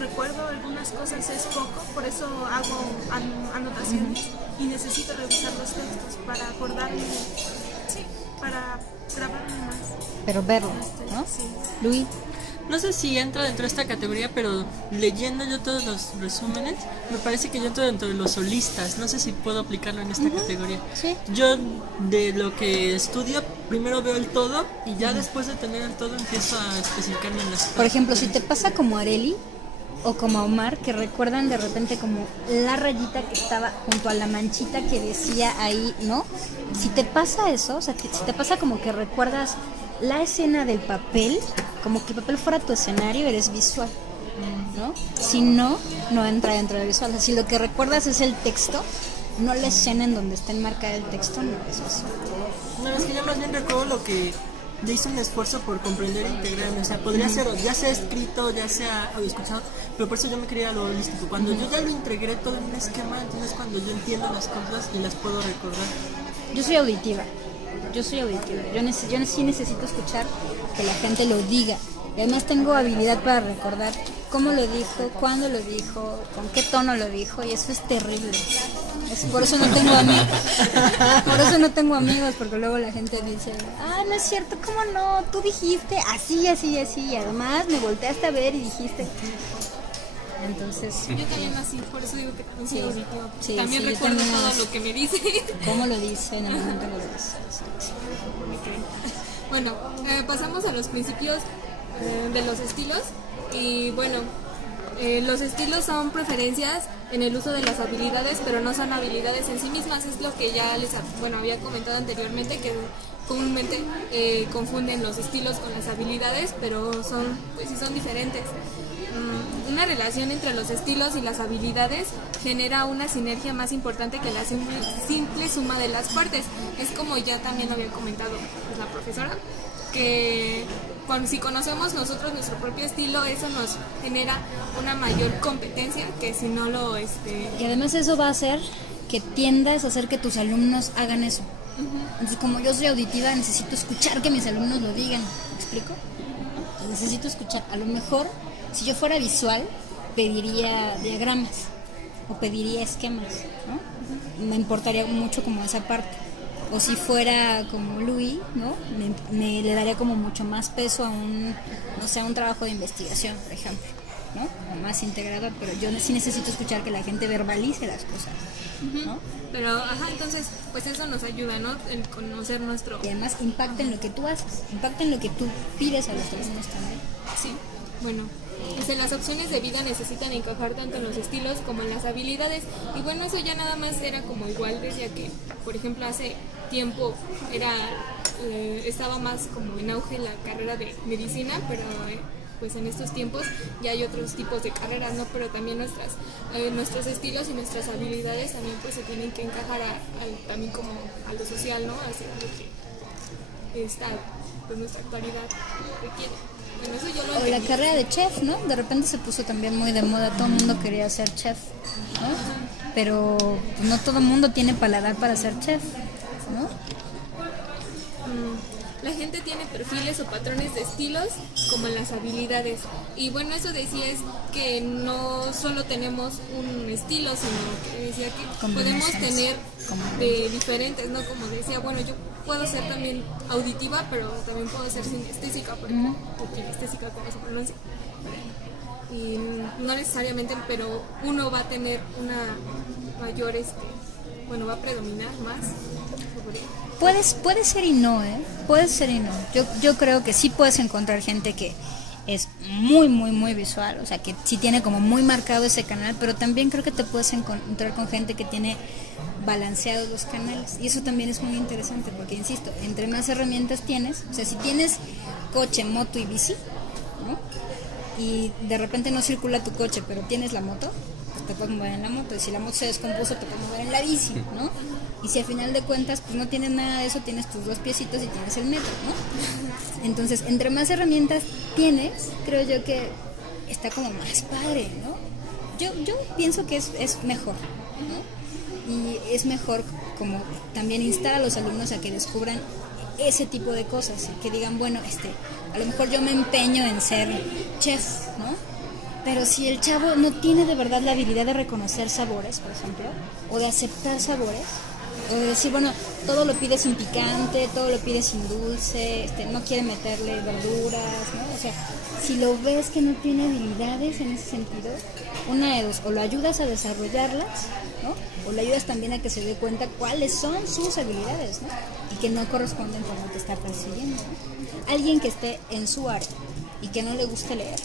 recuerdo algunas cosas es poco, por eso hago anotaciones y necesito revisar los textos para acordarme, para grabarme más. Pero verlo, ¿no? Sí. Luis. No sé si entra dentro de esta categoría, pero leyendo yo todos los resúmenes, me parece que yo entro dentro de los solistas. No sé si puedo aplicarlo en esta categoría. Sí. Yo de lo que estudio, primero veo el todo y ya después de tener el todo empiezo a especificarme en las Por ejemplo, si te pasa como Areli o como a Omar, que recuerdan de repente como la rayita que estaba junto a la manchita que decía ahí, ¿no? Si te pasa eso, o sea, si te pasa como que recuerdas la escena del papel, como que el papel fuera tu escenario, eres visual, ¿no? Si no, no entra dentro de visual. O sea, si lo que recuerdas es el texto, no la escena en donde está enmarcada el texto, no es eso. No, es que yo más bien recuerdo lo que yo hice un esfuerzo por comprender e integrarme. O sea, podría ser ya sea escrito, ya sea audio escuchado, pero por eso yo me quería lo holístico. Cuando yo ya lo integré todo en un esquema, entonces cuando yo entiendo las cosas y las puedo recordar. Yo soy auditiva. Yo sí sí necesito escuchar que la gente lo diga. Y además tengo habilidad para recordar cómo lo dijo, cuándo lo dijo, con qué tono lo dijo, y eso es terrible. Por eso no tengo amigos. Por eso no tengo amigos, porque luego la gente dice, no es cierto, ¿cómo no? Tú dijiste así, así, así, y además me volteaste a ver y dijiste. Entonces, Yo también así, por eso digo que también soy auditiva. sí, También sí, yo recuerdo también todo así. lo que me dice. ¿cómo lo dice? En el momento lo dice. Sí. Bueno, pasamos a los principios de los estilos. Y bueno, los estilos son preferencias en el uso de las habilidades, pero no son habilidades en sí mismas. Es lo que ya les había comentado anteriormente, que comúnmente confunden los estilos con las habilidades, pero sí son diferentes. Una relación entre los estilos y las habilidades genera una sinergia más importante que la simple suma de las partes. Es como ya también había comentado la profesora, que si conocemos nosotros nuestro propio estilo, eso nos genera una mayor competencia que si no lo... Y además eso va a hacer que tiendas a hacer que tus alumnos hagan eso. Entonces, como yo soy auditiva, necesito escuchar que mis alumnos lo digan. ¿Me explico? Necesito escuchar. A lo mejor, si yo fuera visual, pediría diagramas o pediría esquemas, ¿no? Me importaría mucho como esa parte. O si fuera como Luis, ¿no? Me le daría como mucho más peso a un trabajo de investigación, por ejemplo, ¿no? O más integrador, pero yo sí necesito escuchar que la gente verbalice las cosas, ¿no? Pero, entonces, pues eso nos ayuda, ¿no? En conocer nuestro... Y además impacta en lo que tú haces, impacta en lo que tú pides a los alumnos también. Sí, bueno, las opciones de vida necesitan encajar tanto en los estilos como en las habilidades. Y bueno, eso ya nada más era como igual, decía que, por ejemplo, hace tiempo estaba más como en auge la carrera de medicina, pero pues en estos tiempos ya hay otros tipos de carreras, ¿no? Pero también nuestros estilos y nuestras habilidades también pues se tienen que encajar también como a lo social, ¿no? Hacia lo que está, pues nuestra actualidad requiere. Bueno, eso yo lo O la entendí. carrera de chef, ¿no? De repente se puso también muy de moda, todo el mundo quería ser chef, ¿no? Pero pues, no todo el mundo tiene paladar para ser chef, ¿no? La gente tiene perfiles o patrones de estilos como en las habilidades. Y bueno, eso decía es que no solo tenemos un estilo, sino que decía que podemos tener de diferentes, ¿no? Como decía, bueno, yo puedo ser también auditiva, pero también puedo ser sinestésica, o kinestésica, como se pronuncia. Y no necesariamente, pero uno va a tener una mayor, va a predominar más sobre... Puede ser y no, ¿eh? Puede ser y no. Yo creo que sí puedes encontrar gente que es muy, muy, muy visual, o sea, que sí tiene como muy marcado ese canal, pero también creo que te puedes encontrar con gente que tiene balanceados los canales. Y eso también es muy interesante, porque insisto, entre más herramientas tienes, o sea, si tienes coche, moto y bici, ¿no? Y de repente no circula tu coche, pero tienes la moto, pues te puedes mover en la moto. Y si la moto se descompuso, te puedes mover en la bici, ¿no? Y si a final de cuentas pues no tienes nada de eso, tienes tus dos piecitos y tienes el metro, ¿no? Entonces, entre más herramientas tienes, creo yo que está como más padre, ¿no? Yo pienso que es mejor, ¿no? Y es mejor como también instar a los alumnos a que descubran ese tipo de cosas y que digan, bueno, a lo mejor yo me empeño en ser chef, ¿no? Pero si el chavo no tiene de verdad la habilidad de reconocer sabores, por ejemplo, o de aceptar sabores, o de decir, bueno, todo lo pide sin picante, todo lo pide sin dulce, no quiere meterle verduras, ¿no? O sea, si lo ves que no tiene habilidades en ese sentido, una de dos, o lo ayudas a desarrollarlas, ¿no? O le ayudas también a que se dé cuenta cuáles son sus habilidades, ¿no? Y que no corresponden con lo que está persiguiendo, ¿no? Alguien que esté en su área y que no le guste leer,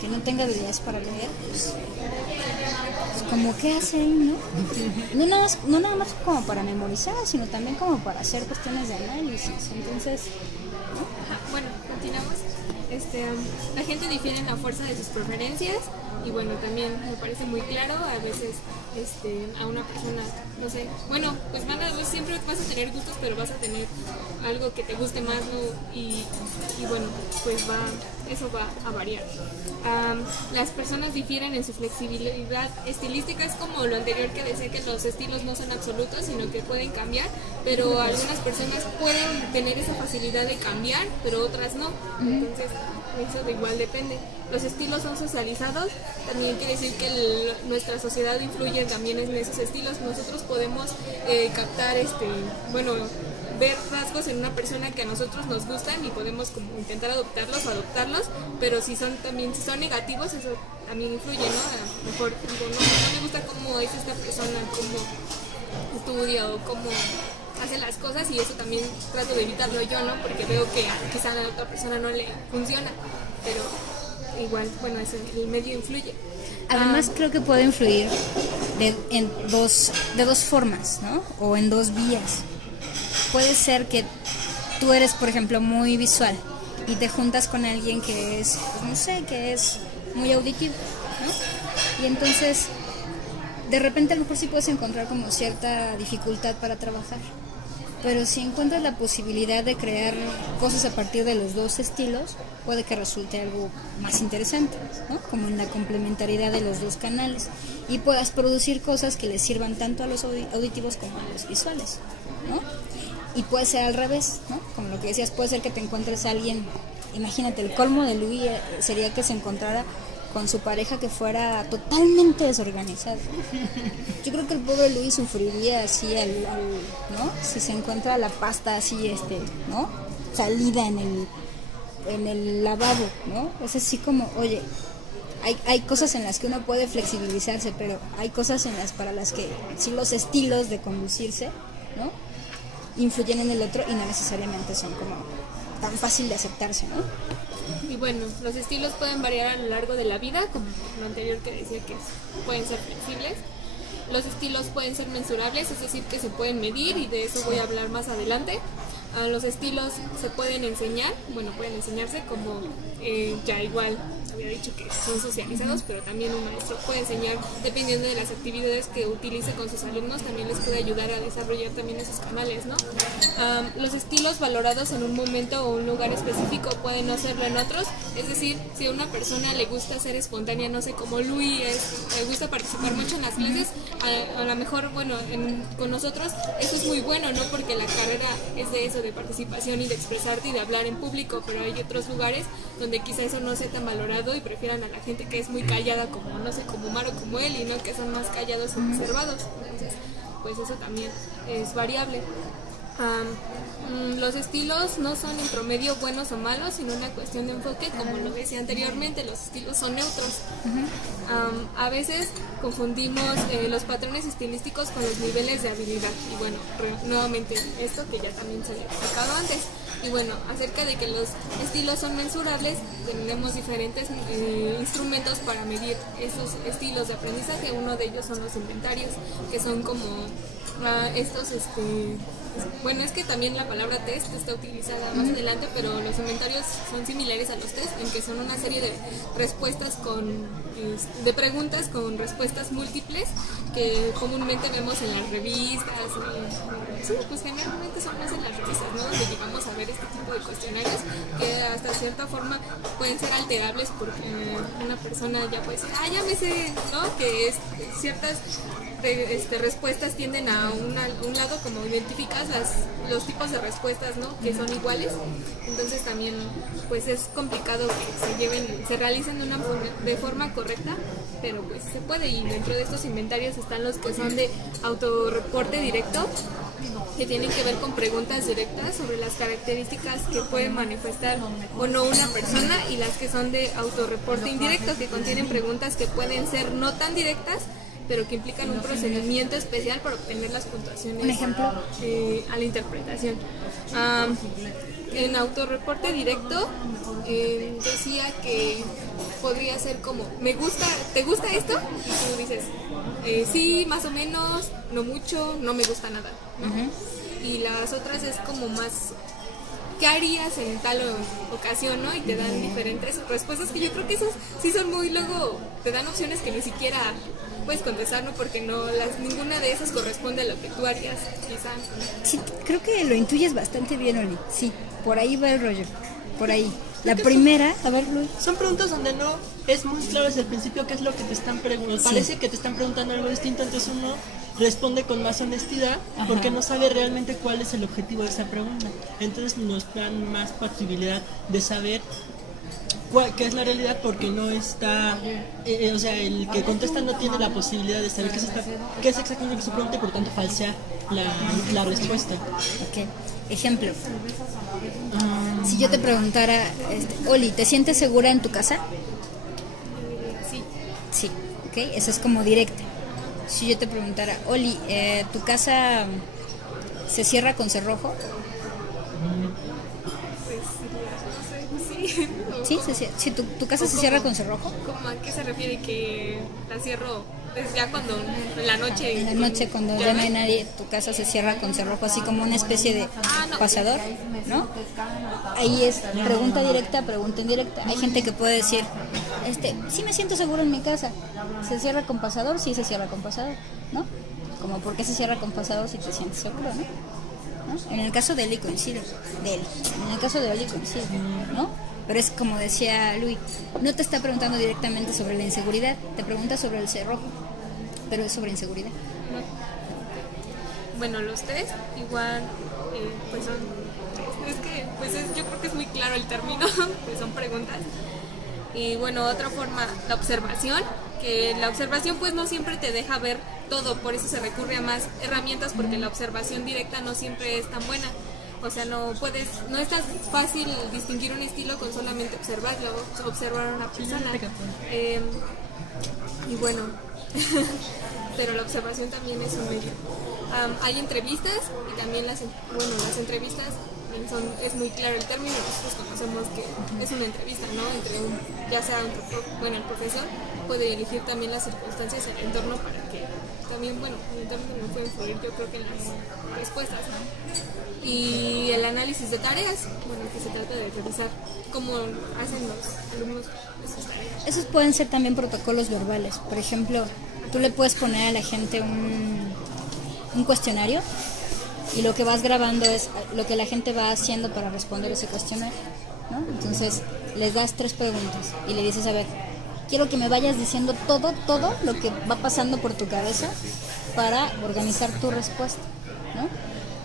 que no tenga habilidades para leer, pues como que hace ahí, ¿no? No nada más como para memorizar, sino también como para hacer cuestiones de análisis. Entonces, Ajá, bueno, continuamos. La gente difiere en la fuerza de sus preferencias y bueno, también me parece muy claro, a veces a una persona, no sé, bueno, pues siempre vas a tener gustos, pero vas a tener algo que te guste más, ¿no? Y bueno, pues eso va a variar. Las personas difieren en su flexibilidad estilística, es como lo anterior que decía que los estilos no son absolutos, sino que pueden cambiar, pero algunas personas pueden tener esa facilidad de cambiar, pero otras no. Entonces, eso de igual depende. Los estilos son socializados, también quiere decir que nuestra sociedad influye también en esos estilos. Nosotros podemos captar, ver rasgos en una persona que a nosotros nos gustan y podemos como intentar adoptarlos, pero si son negativos, eso también influye, ¿no? A lo mejor digo, no me gusta cómo es esta persona, cómo estudia o cómo hace las cosas, y eso también trato de evitarlo yo, ¿no? Porque veo que quizá a la otra persona no le funciona, pero igual, bueno, el medio influye. además creo que puede influir de dos formas, ¿no? O en dos vías. Puede ser que tú eres, por ejemplo, muy visual y te juntas con alguien que es, pues, no sé, que es muy auditivo, ¿no? Y entonces, de repente a lo mejor sí puedes encontrar como cierta dificultad para trabajar. Pero si encuentras la posibilidad de crear cosas a partir de los dos estilos, puede que resulte algo más interesante, ¿no? Como en la complementariedad de los dos canales. Y puedas producir cosas que les sirvan tanto a los auditivos como a los visuales, ¿no? Y puede ser al revés, ¿no? Como lo que decías, puede ser que te encuentres a alguien, imagínate, el colmo de Luis sería que se encontrara con su pareja que fuera totalmente desorganizada. Yo creo que el pobre Luis sufriría así ¿no? Si se encuentra la pasta así, ¿no? Salida en el lavabo, ¿no? Es así como, oye, hay cosas en las que uno puede flexibilizarse, pero hay cosas para las que sí los estilos de conducirse, ¿no? Influyen en el otro y no necesariamente son como tan fácil de aceptarse, ¿no? Y bueno, los estilos pueden variar a lo largo de la vida, como lo anterior que decía que pueden ser flexibles. Los estilos pueden ser mensurables, es decir, que se pueden medir, y de eso voy a hablar más adelante. Los estilos se pueden enseñar, bueno, pueden enseñarse como ya igual había dicho que son socializados, pero también un maestro puede enseñar dependiendo de las actividades que utilice con sus alumnos, también les puede ayudar a desarrollar también esos canales, ¿no? Los estilos valorados en un momento o un lugar específico pueden no serlo en otros, es decir, si a una persona le gusta ser espontánea, no sé, como Luis le gusta participar mucho en las clases, a lo mejor, bueno, con nosotros eso es muy bueno, ¿no? Porque la carrera es de eso, de participación y de expresarte y de hablar en público, pero hay otros lugares donde quizá eso no sea tan valorado y prefieran a la gente que es muy callada, como, no sé, como Omar o como él, y no que son más callados y reservados. Entonces, pues eso también es variable. Los estilos no son en promedio buenos o malos, sino una cuestión de enfoque, como lo decía anteriormente, los estilos son neutros. A veces confundimos los patrones estilísticos con los niveles de habilidad, y bueno, nuevamente esto que ya también se había explicado antes. Y bueno, acerca de que los estilos son mensurables, tenemos diferentes instrumentos para medir esos estilos de aprendizaje. Uno de ellos son los inventarios, que son como estos, bueno, es que también la palabra test está utilizada más adelante, pero los inventarios son similares a los test, en que son una serie de respuestas de preguntas con respuestas múltiples que comúnmente vemos en las revistas. Sí, pues generalmente son más en las revistas, ¿no? Donde llegamos a ver este tipo de cuestionarios que hasta cierta forma pueden ser alterables porque una persona ya puede decir, ya me sé, ¿no? Que ciertas respuestas tienden a un lado, como identificas los tipos de respuestas, ¿no? Que son iguales. Entonces también pues es complicado que se realicen de forma correcta, pero pues se puede, y dentro de estos inventarios están los que son de autorreporte directo, que tienen que ver con preguntas directas sobre las características que puede manifestar o no una persona, y las que son de autorreporte indirecto, que contienen preguntas que pueden ser no tan directas, pero que implican un procedimiento especial para obtener las puntuaciones. ¿Un ejemplo? A la interpretación. En autorreporte directo decía que podría ser como, ¿te gusta esto? Y tú dices, sí, más o menos, no mucho, no me gusta nada, ¿no? Y las otras es como más, ¿qué harías en tal ocasión, no? Y te dan diferentes respuestas, que yo creo que esas sí son muy, luego te dan opciones que ni siquiera puedes contestar, ¿no? Porque ninguna de esas corresponde a lo que tú harías, quizá. Sí, creo que lo intuyes bastante bien, Oli. Sí, por ahí va el rollo, por ahí. La primera, a ver, Luis. Son preguntas donde no es muy claro desde el principio qué es lo que te están preguntando. Sí. Parece que te están preguntando algo distinto, entonces uno responde con más honestidad. Ajá. Porque no sabe realmente cuál es el objetivo de esa pregunta. Entonces nos dan más posibilidad de saber qué es la realidad, porque no está, o sea, el que contesta no tiene la posibilidad de saber qué es exactamente lo que se pregunta, y por tanto falsea la respuesta. Ok, ejemplo. Si yo te preguntara, Oli, ¿te sientes segura en tu casa? Sí. Sí, ok, eso es como directa. Si yo te preguntara, Oli, ¿tu casa se cierra con cerrojo? Sí, si tu casa se cierra con cerrojo. ¿Cómo, a qué se refiere que la cierro? Pues ya cuando en la noche. En la noche, cuando ya no hay nadie, tu casa se cierra con cerrojo, así como una especie de pasador, ¿no? Ahí es pregunta directa, pregunta indirecta. Hay gente que puede decir, sí me siento seguro en mi casa. ¿Se cierra con pasador? Sí, se cierra con pasador, ¿no? Como, ¿por qué se cierra con pasador si te sientes seguro, no? En el caso de Eli coincide, en el caso de Eli coincide, ¿no? Pero es como decía Luis, no te está preguntando directamente sobre la inseguridad, te pregunta sobre el cerrojo, pero es sobre inseguridad. Bueno, los test igual, pues son, yo creo que es muy claro el término, pues son preguntas. Y bueno, otra forma, la observación, que la observación pues no siempre te deja ver todo, por eso se recurre a más herramientas, porque la observación directa no siempre es tan buena. O sea, no es tan fácil distinguir un estilo con solamente observar a una persona. Y bueno, pero la observación también es un medio. Hay entrevistas, y también las entrevistas es muy claro el término. Nosotros conocemos que es una entrevista, ¿no? Entre ya sea el profesor puede elegir también las circunstancias, el entorno, para que también, bueno, el entorno también puede influir, yo creo que en las respuestas, ¿no? Y el análisis de tareas, bueno, que se trata de revisar cómo hacen los alumnos esas tareas. Esos pueden ser también protocolos verbales. Por ejemplo, tú le puedes poner a la gente un cuestionario y lo que vas grabando es lo que la gente va haciendo para responder ese cuestionario, ¿no? Entonces les das 3 preguntas y le dices, a ver, quiero que me vayas diciendo todo lo que va pasando por tu cabeza para organizar tu respuesta, ¿no?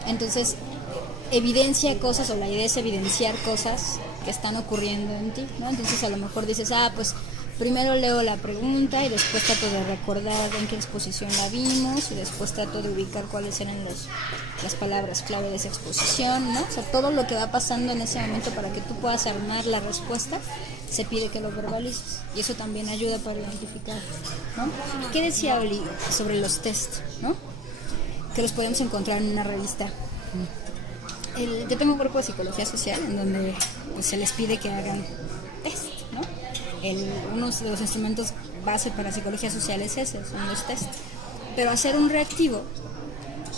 Entonces evidencia cosas, o la idea es evidenciar cosas que están ocurriendo en ti, ¿no? Entonces a lo mejor dices, pues primero leo la pregunta y después trato de recordar en qué exposición la vimos y después trato de ubicar cuáles eran las palabras clave de esa exposición, ¿no? O sea, todo lo que va pasando en ese momento para que tú puedas armar la respuesta, se pide que lo verbalices y eso también ayuda para identificar, ¿no? ¿Qué decía Oli sobre los test, ¿no? Que los podemos encontrar en una revista. Yo tengo un grupo de psicología social en donde pues, se les pide que hagan test, ¿no? Uno de los instrumentos base para psicología social es ese, son los test. Pero hacer un reactivo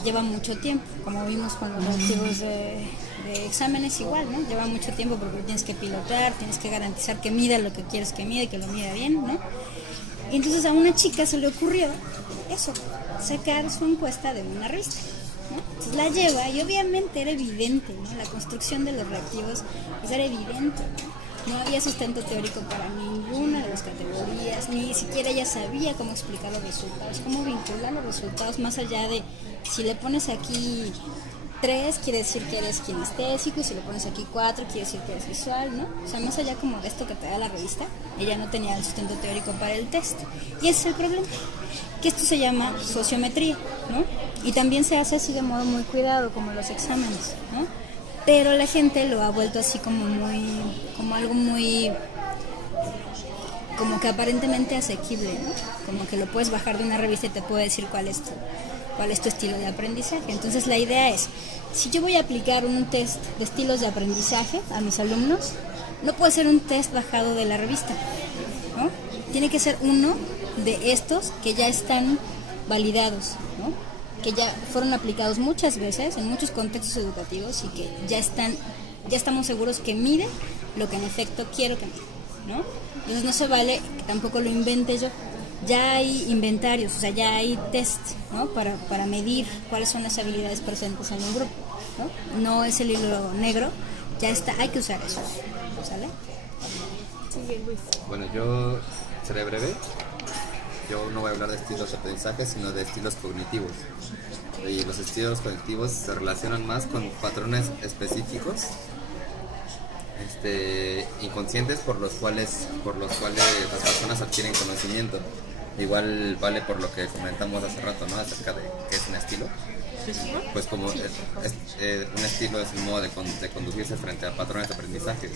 lleva mucho tiempo, como vimos con los reactivos de exámenes igual, ¿no? Lleva mucho tiempo porque tienes que pilotar, tienes que garantizar que mida lo que quieres que mida y que lo mida bien, ¿no? Y entonces a una chica se le ocurrió eso, sacar su encuesta de una revista, ¿no? Entonces la lleva y obviamente era evidente, ¿no? La construcción de los reactivos pues era evidente, ¿no? No había sustento teórico para ninguna de las categorías, ni siquiera ella sabía cómo explicar los resultados, cómo vincular los resultados, más allá de si le pones aquí 3 quiere decir que eres kinestésico y si le pones aquí 4 quiere decir que eres visual, ¿no? O sea, más allá como de esto que te da la revista, ella no tenía el sustento teórico para el test. Y ese es el problema, que esto se llama sociometría, ¿no? Y también se hace así de modo muy cuidado, como los exámenes, ¿no? Pero la gente lo ha vuelto así como algo muy, como que aparentemente asequible, ¿no? Como que lo puedes bajar de una revista y te puede decir cuál es tu estilo de aprendizaje. Entonces la idea es, si yo voy a aplicar un test de estilos de aprendizaje a mis alumnos, no puede ser un test bajado de la revista, ¿no? Tiene que ser uno de estos que ya están validados, ¿no? Que ya fueron aplicados muchas veces en muchos contextos educativos y que ya estamos seguros que mide lo que en efecto quiero que mida, ¿no? Entonces no se vale que tampoco lo invente yo. Ya hay inventarios, o sea, ya hay test, ¿no? Para medir cuáles son las habilidades presentes en un grupo, ¿no? No es el hilo negro, ya está, hay que usar eso, ¿sale? Sí, Luis. Bueno, yo seré breve. Yo no voy a hablar de estilos de aprendizaje, sino de estilos cognitivos. Y los estilos cognitivos se relacionan más con patrones específicos, inconscientes por los cuales las personas adquieren conocimiento. Igual vale por lo que comentamos hace rato, ¿no? Acerca de qué es un estilo. Pues como un estilo es un modo de conducirse frente a patrones de aprendizaje.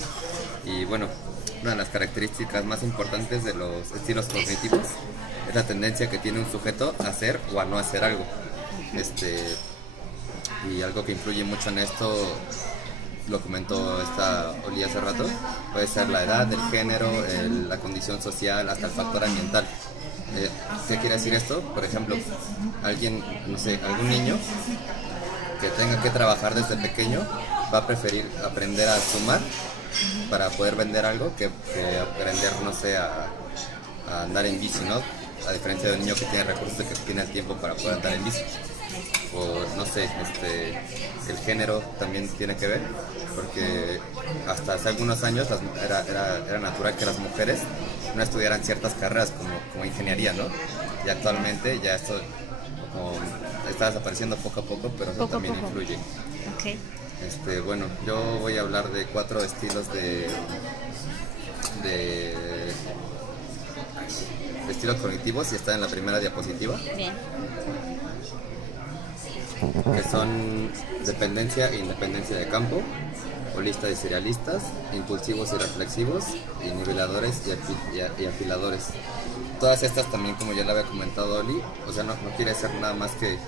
Y bueno, una de las características más importantes de los estilos cognitivos es la tendencia que tiene un sujeto a hacer o a no hacer algo. Y algo que influye mucho en esto, lo comentó Oli hace rato, puede ser la edad, el género, la condición social, hasta el factor ambiental. ¿Qué quiere decir esto? Por ejemplo, algún niño que tenga que trabajar desde pequeño va a preferir aprender a sumar para poder vender algo que aprender, no sé, a andar en bici, ¿no? A diferencia de un niño que tiene recursos y que tiene el tiempo para poder andar en bici. O no sé, el género también tiene que ver, porque hasta hace algunos años era natural que las mujeres no estudiaran ciertas carreras como ingeniería, ¿no? Y actualmente ya esto está desapareciendo poco a poco, pero eso también influye. Okay. Bueno, yo voy a hablar de 4 estilos de estilos cognitivos y está en la primera diapositiva. Bien. Que son dependencia e independencia de campo, holista y serialistas, impulsivos y reflexivos, y niveladores y afiladores. Todas estas también, como ya le había comentado Oli, o sea, no quiere ser nada más que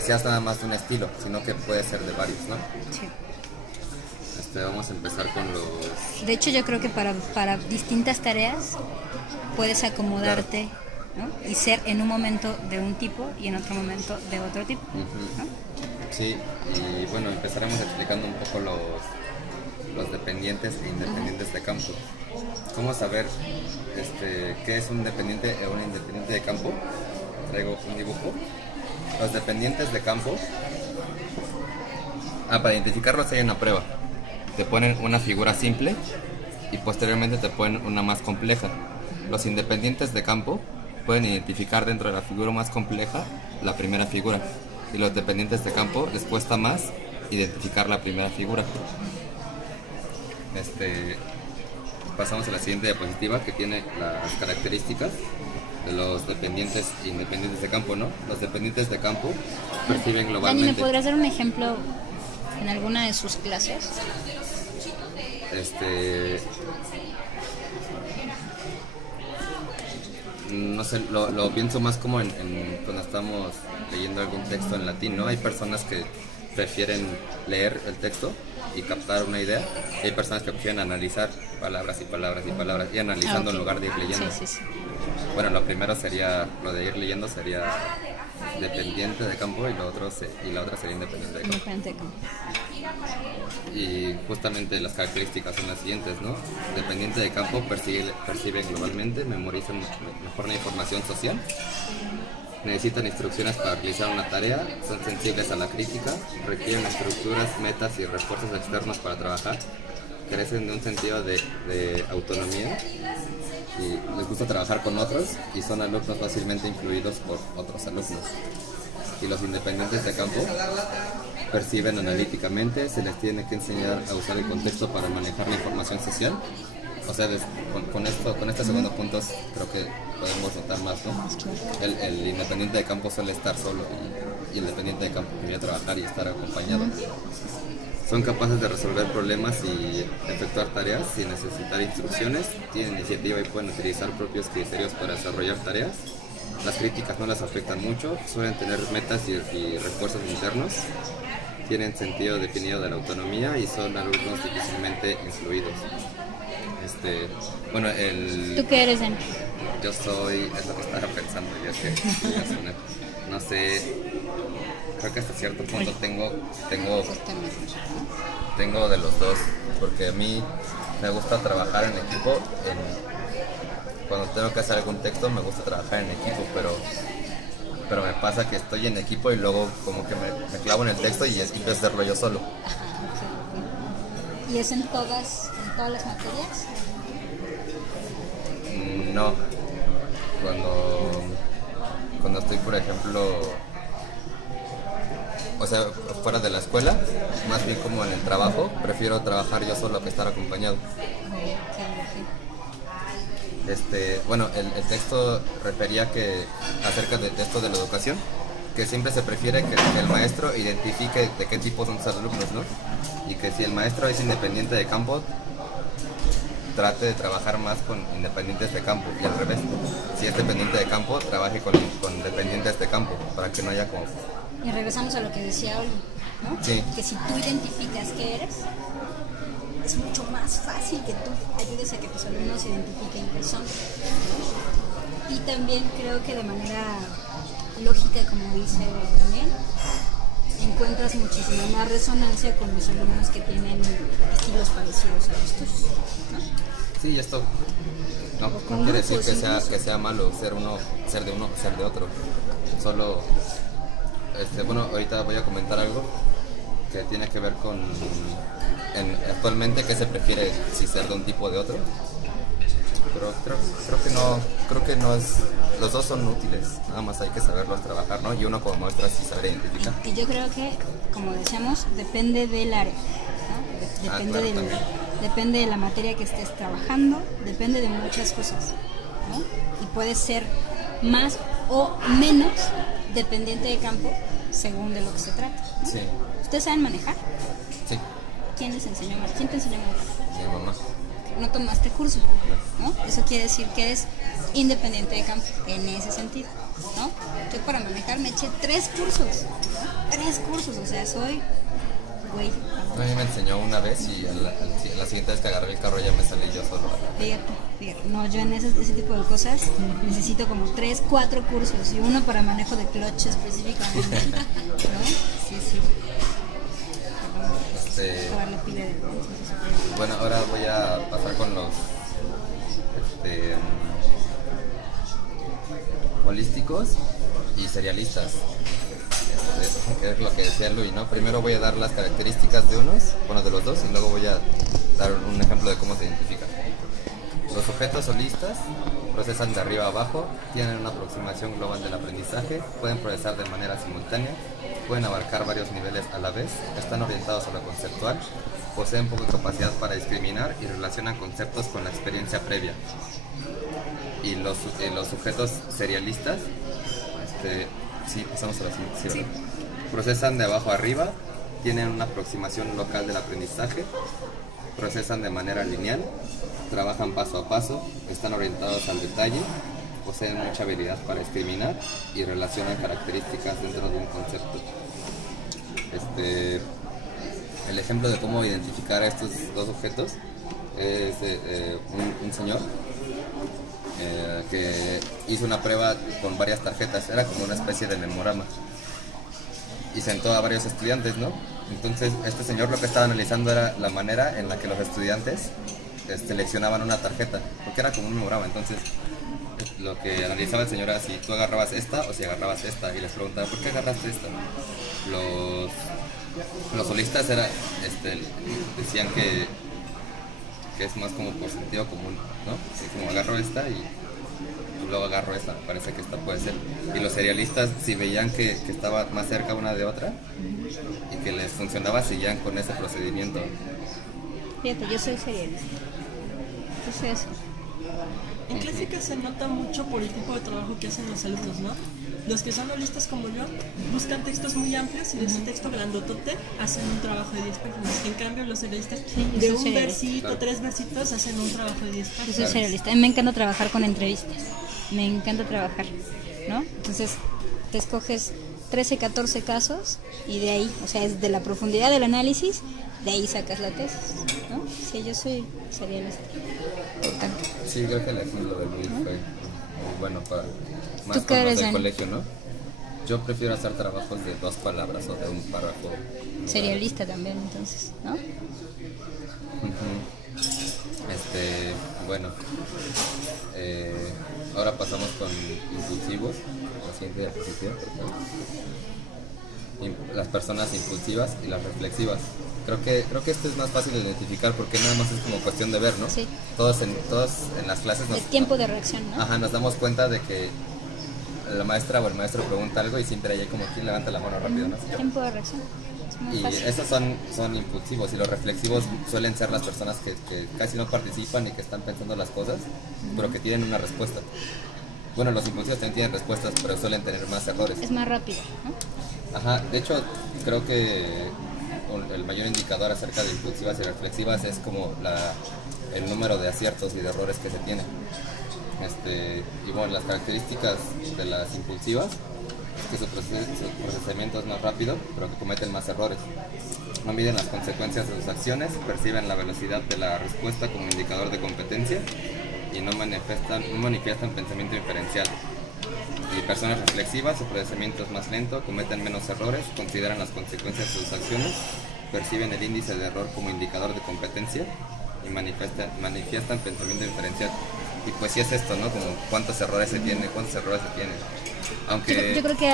seas nada más de un estilo, sino que puede ser de varios, ¿no? Sí. Vamos a empezar con los... De hecho, yo creo que para distintas tareas puedes acomodarte, ¿no? Y ser en un momento de un tipo y en otro momento de otro tipo, ¿no? Sí, y bueno, empezaremos explicando un poco los dependientes e independientes de campo. ¿Cómo saber qué es un dependiente o un independiente de campo? Traigo un dibujo. Los dependientes de campo, para identificarlos hay una prueba. Te ponen una figura simple y posteriormente te ponen una más compleja. Los independientes de campo pueden identificar dentro de la figura más compleja la primera figura, y los dependientes de campo les cuesta más identificar la primera figura. Pasamos a la siguiente diapositiva, que tiene las características de los dependientes e independientes de campo, ¿no? Los dependientes de campo perciben globalmente. Dani, ¿me podrás dar un ejemplo en alguna de sus clases? No sé, lo pienso más como cuando estamos leyendo algún texto en latín, ¿no? Hay personas que prefieren leer el texto y captar una idea, y hay personas que prefieren analizar palabras y palabras y palabras y analizando en lugar de ir leyendo. Sí. Bueno, lo primero sería, lo de ir leyendo sería dependiente de campo, y la otra sería independiente de campo. Independiente de campo. Y justamente las características son las siguientes, ¿no? Dependiente de campo perciben globalmente, memorizan mejor la información social, necesitan instrucciones para realizar una tarea, son sensibles a la crítica, requieren estructuras, metas y refuerzos externos para trabajar, carecen de un sentido de autonomía y les gusta trabajar con otros, y son alumnos fácilmente influidos por otros alumnos. Y los independientes de campo perciben analíticamente, se les tiene que enseñar a usar el contexto para manejar la información social. O sea, con este segundo punto creo que podemos notar más, ¿no? El independiente de campo suele estar solo, y el independiente de campo quería trabajar y estar acompañado. Son capaces de resolver problemas y efectuar tareas sin necesitar instrucciones, tienen iniciativa y pueden utilizar propios criterios para desarrollar tareas. Las críticas no las afectan mucho, suelen tener metas y refuerzos internos, tienen sentido definido de la autonomía y son alumnos difícilmente influidos. ¿Tú qué eres, Dani? Yo soy, es lo que estaba pensando yo, no sé, creo que hasta cierto punto tengo de los dos, porque a mí me gusta trabajar en equipo. Cuando tengo que hacer algún texto me gusta trabajar en equipo, pero me pasa que estoy en equipo y luego como que me clavo en el texto y empiezo a hacerlo yo solo. ¿Y es en todas las materias? No. Cuando estoy, por ejemplo, o sea, fuera de la escuela, más bien como en el trabajo, prefiero trabajar yo solo que estar acompañado. Bueno, el texto refería acerca de esto de la educación, que siempre se prefiere que el maestro identifique de qué tipo son sus alumnos, ¿no? Y que si el maestro es independiente de campo, trate de trabajar más con independientes de campo, y al revés, si es dependiente de campo, trabaje con dependientes de campo, para que no haya como... Y regresamos a lo que decía Oli, ¿no? Sí. Que si tú identificas qué eres, es mucho más fácil que tú ayudes a que tus alumnos identifiquen qué son. Y también creo que de manera lógica, como dice también, encuentras muchísima más resonancia con los alumnos que tienen estilos parecidos a los tuyos, ¿no? Sí, esto no quiere decir que sea malo ser de uno, ser de otro. Solo, bueno, ahorita voy a comentar algo que tiene que ver con actualmente qué se prefiere, si ser de un tipo o de otro. Pero creo que no es, los dos son útiles, nada más hay que saberlos trabajar, ¿no? Y uno como muestra sí saber identificar. Y yo creo que, como decíamos, depende del área, ¿no? Depende de la materia que estés trabajando, depende de muchas cosas, ¿no? Y puede ser más o menos dependiente de campo según de lo que se trata, ¿no? Sí. ¿Ustedes saben manejar? Sí. ¿Quién les enseñó a manejar? ¿Quién te enseñó a manejar? Mi mamá. No tomaste curso, ¿no? Eso quiere decir que eres independiente de campo en ese sentido, ¿no? Yo para manejar me eché 3 cursos, o sea, soy güey. A mí me enseñó una vez y la siguiente vez que agarré el carro ya me salí yo solo. Fíjate. No, yo en ese tipo de cosas necesito como 3, 4 cursos y uno para manejo de clutch específicamente. ¿No? Sí. Acabar la pila de Bueno, ahora voy a pasar con los holísticos y serialistas. Que es lo que decía Luis, ¿no? Primero voy a dar las características de de los dos, y luego voy a dar un ejemplo de cómo se identifican. Los sujetos holistas procesan de arriba a abajo, tienen una aproximación global del aprendizaje, pueden procesar de manera simultánea, pueden abarcar varios niveles a la vez, están orientados a lo conceptual, poseen poca capacidad para discriminar y relacionan conceptos con la experiencia previa. Y los sujetos serialistas, pasamos a la siguiente. Sí. Procesan de abajo a arriba, tienen una aproximación local del aprendizaje, procesan de manera lineal, trabajan paso a paso, están orientados al detalle, poseen mucha habilidad para discriminar y relacionan características dentro de un concepto. El ejemplo de cómo identificar a estos dos sujetos es un señor que hizo una prueba con varias tarjetas, era como una especie de memorama, y sentó a varios estudiantes, ¿no? Entonces este señor lo que estaba analizando era la manera en la que los estudiantes seleccionaban una tarjeta, porque era como un memorama. Entonces lo que analizaba el señor era si tú agarrabas esta o si agarrabas esta, y les preguntaba, ¿por qué agarraste esta? Los solistas decían que es más como por sentido común, ¿no? Así como agarro esta y luego agarro esta, me parece que esta puede ser. Y los serialistas, si veían que estaba más cerca una de otra y que les funcionaba, seguían con ese procedimiento. Fíjate, yo soy serialista. Yo soy eso. En clásica se nota mucho por el tipo de trabajo que hacen los alumnos, ¿no? Los que son holistas como yo buscan textos muy amplios y de ese texto grandotote hacen un trabajo de 10 páginas. En cambio, los serialistas de un versito, 3 versitos, hacen un trabajo de 10 páginas. Yo soy serialista. A mí me encanta trabajar con entrevistas. Me encanta trabajar, ¿no? Entonces, te escoges 13, 14 casos y de ahí, o sea, es de la profundidad del análisis, de ahí sacas la tesis, ¿no? Sí, yo soy serialista. Total. Sí, creo que el ejemplo de Luis fue muy bueno para más ¿Tú qué eres, del colegio, ¿no? Yo prefiero hacer trabajos de 2 palabras o de un párrafo. Serialista también, entonces, ¿no? Bueno, ahora pasamos con impulsivos. La siguiente diapositiva, por favor. Las personas impulsivas y las reflexivas. Creo que esto es más fácil de identificar porque nada más es como cuestión de ver, ¿no? Sí. Todos en las clases El tiempo de reacción, ¿no? Ajá, nos damos cuenta de que la maestra o el maestro pregunta algo y siempre hay como quien levanta la mano rápido, ¿no? Tiempo de reacción. Es muy Y fácil. esos son impulsivos, y los reflexivos suelen ser las personas que casi no participan y que están pensando las cosas, pero que tienen una respuesta. Bueno, los impulsivos también tienen respuestas, pero suelen tener más errores. Es más rápido, ¿no? Ajá, de hecho, creo que el mayor indicador acerca de impulsivas y reflexivas es como el número de aciertos y de errores que se tienen. Y bueno, las características de las impulsivas es que su procesamiento es más rápido, pero que cometen más errores. No miden las consecuencias de sus acciones, perciben la velocidad de la respuesta como indicador de competencia y no manifiestan pensamiento diferencial. Y personas reflexivas, su procesamiento es más lento, cometen menos errores, consideran las consecuencias de sus acciones, perciben el índice de error como indicador de competencia y manifiestan pensamiento diferencial. Y pues sí es esto, ¿no? Como cuántos errores se tienen. Aunque Yo creo que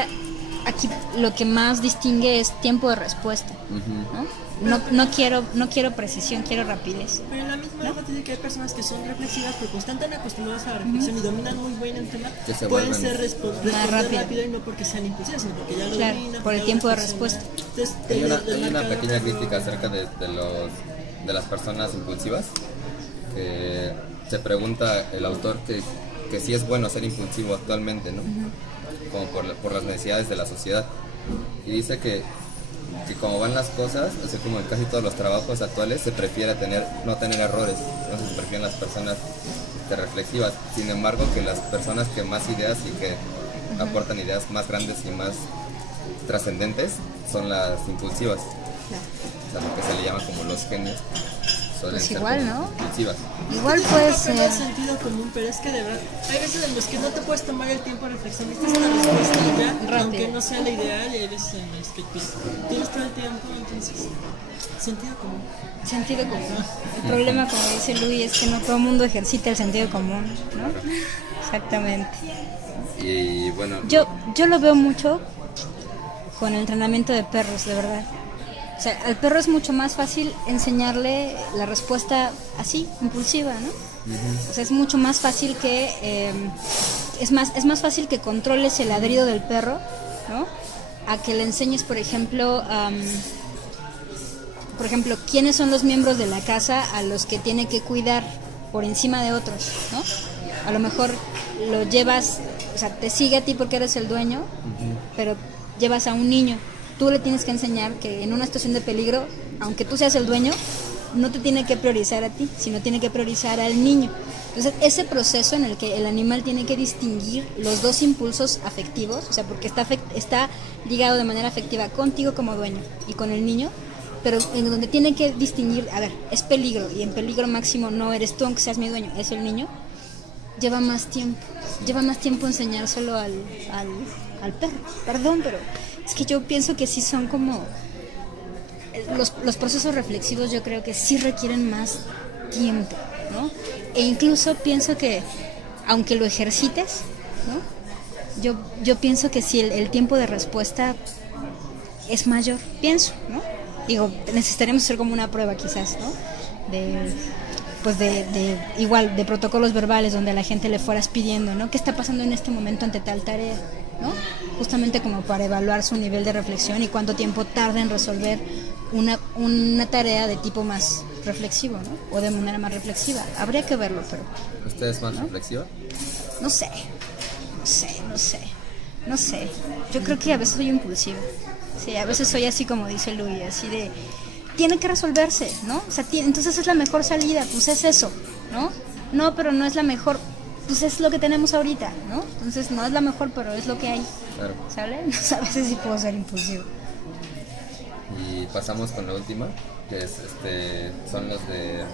aquí lo que más distingue es tiempo de respuesta, ¿no? No quiero precisión, quiero rapidez. Pero en la misma edad dice que hay personas que son reflexivas porque están tan acostumbradas a la reflexión y dominan muy bien el tema, Que se pueden vuelven ser responder rápido y no porque sean impulsivas, sino porque ya lo Claro, dominan. por el ya tiempo de reflexionan. respuesta. Entonces, hay una marca pequeña otro- crítica acerca de las personas impulsivas, que se pregunta el autor que si es bueno ser impulsivo actualmente, ¿no? Como por las necesidades de la sociedad. Y dice que como van las cosas, así como en casi todos los trabajos actuales, se prefiere no tener errores, entonces se prefieren las personas reflexivas. Sin embargo, que las personas que más ideas y que aportan ideas más grandes y más trascendentes son las impulsivas. O sea, lo que se le llama como los genes suelen Pues ser igual, como ¿no? impulsivas. Igual puede Apenas ser. sentido común, pero es que de verdad hay veces en los que no te puedes tomar el tiempo de reflexionar. Esta es una respuesta ya, Rápido. aunque no sea la ideal, y hay veces en las que pues, tienes todo el tiempo, entonces sentido común. Sentido común. El problema, como dice Luis, es que no todo el mundo ejercita el sentido común, ¿no? Exactamente. Y bueno, Yo lo veo mucho con el entrenamiento de perros, de verdad. O sea, al perro es mucho más fácil enseñarle la respuesta así, impulsiva, ¿no? O sea, es mucho más fácil que... es más fácil que controles el ladrido del perro, ¿no? A que le enseñes, por ejemplo, quiénes son los miembros de la casa a los que tiene que cuidar por encima de otros, ¿no? A lo mejor lo llevas, o sea, te sigue a ti porque eres el dueño, pero llevas a un niño. Tú le tienes que enseñar que en una situación de peligro, aunque tú seas el dueño, no te tiene que priorizar a ti, sino tiene que priorizar al niño. Entonces, ese proceso en el que el animal tiene que distinguir los dos impulsos afectivos, o sea, porque está ligado de manera afectiva contigo como dueño y con el niño, pero en donde tiene que distinguir, a ver, es peligro, y en peligro máximo no eres tú, aunque seas mi dueño, es el niño, lleva más tiempo enseñárselo al perro. Perdón, pero es que yo pienso que sí son como los procesos reflexivos, yo creo que sí requieren más tiempo, ¿no? E incluso pienso que aunque lo ejercites, ¿no? Yo pienso que si el tiempo de respuesta es mayor, pienso, ¿no? Digo, necesitaremos hacer como una prueba quizás, ¿no? Igual de protocolos verbales donde a la gente le fueras pidiendo, ¿no? ¿Qué está pasando en este momento ante tal tarea? ¿No? Justamente como para evaluar su nivel de reflexión y cuánto tiempo tarda en resolver una tarea de tipo más reflexivo, ¿no? O de manera más reflexiva. Habría que verlo, pero... ¿usted es más reflexiva? No sé. Yo creo que a veces soy impulsiva. Sí, a veces soy así como dice Luis, así de... Tiene que resolverse, ¿no? O sea, entonces es la mejor salida, pues es eso, ¿no? No, pero no es la mejor, pues es lo que tenemos ahorita, ¿no? Entonces no es la mejor, pero es lo que hay, Claro. ¿sabes? A veces sí puedo ser impulsivo. Y pasamos con la última, que es son los de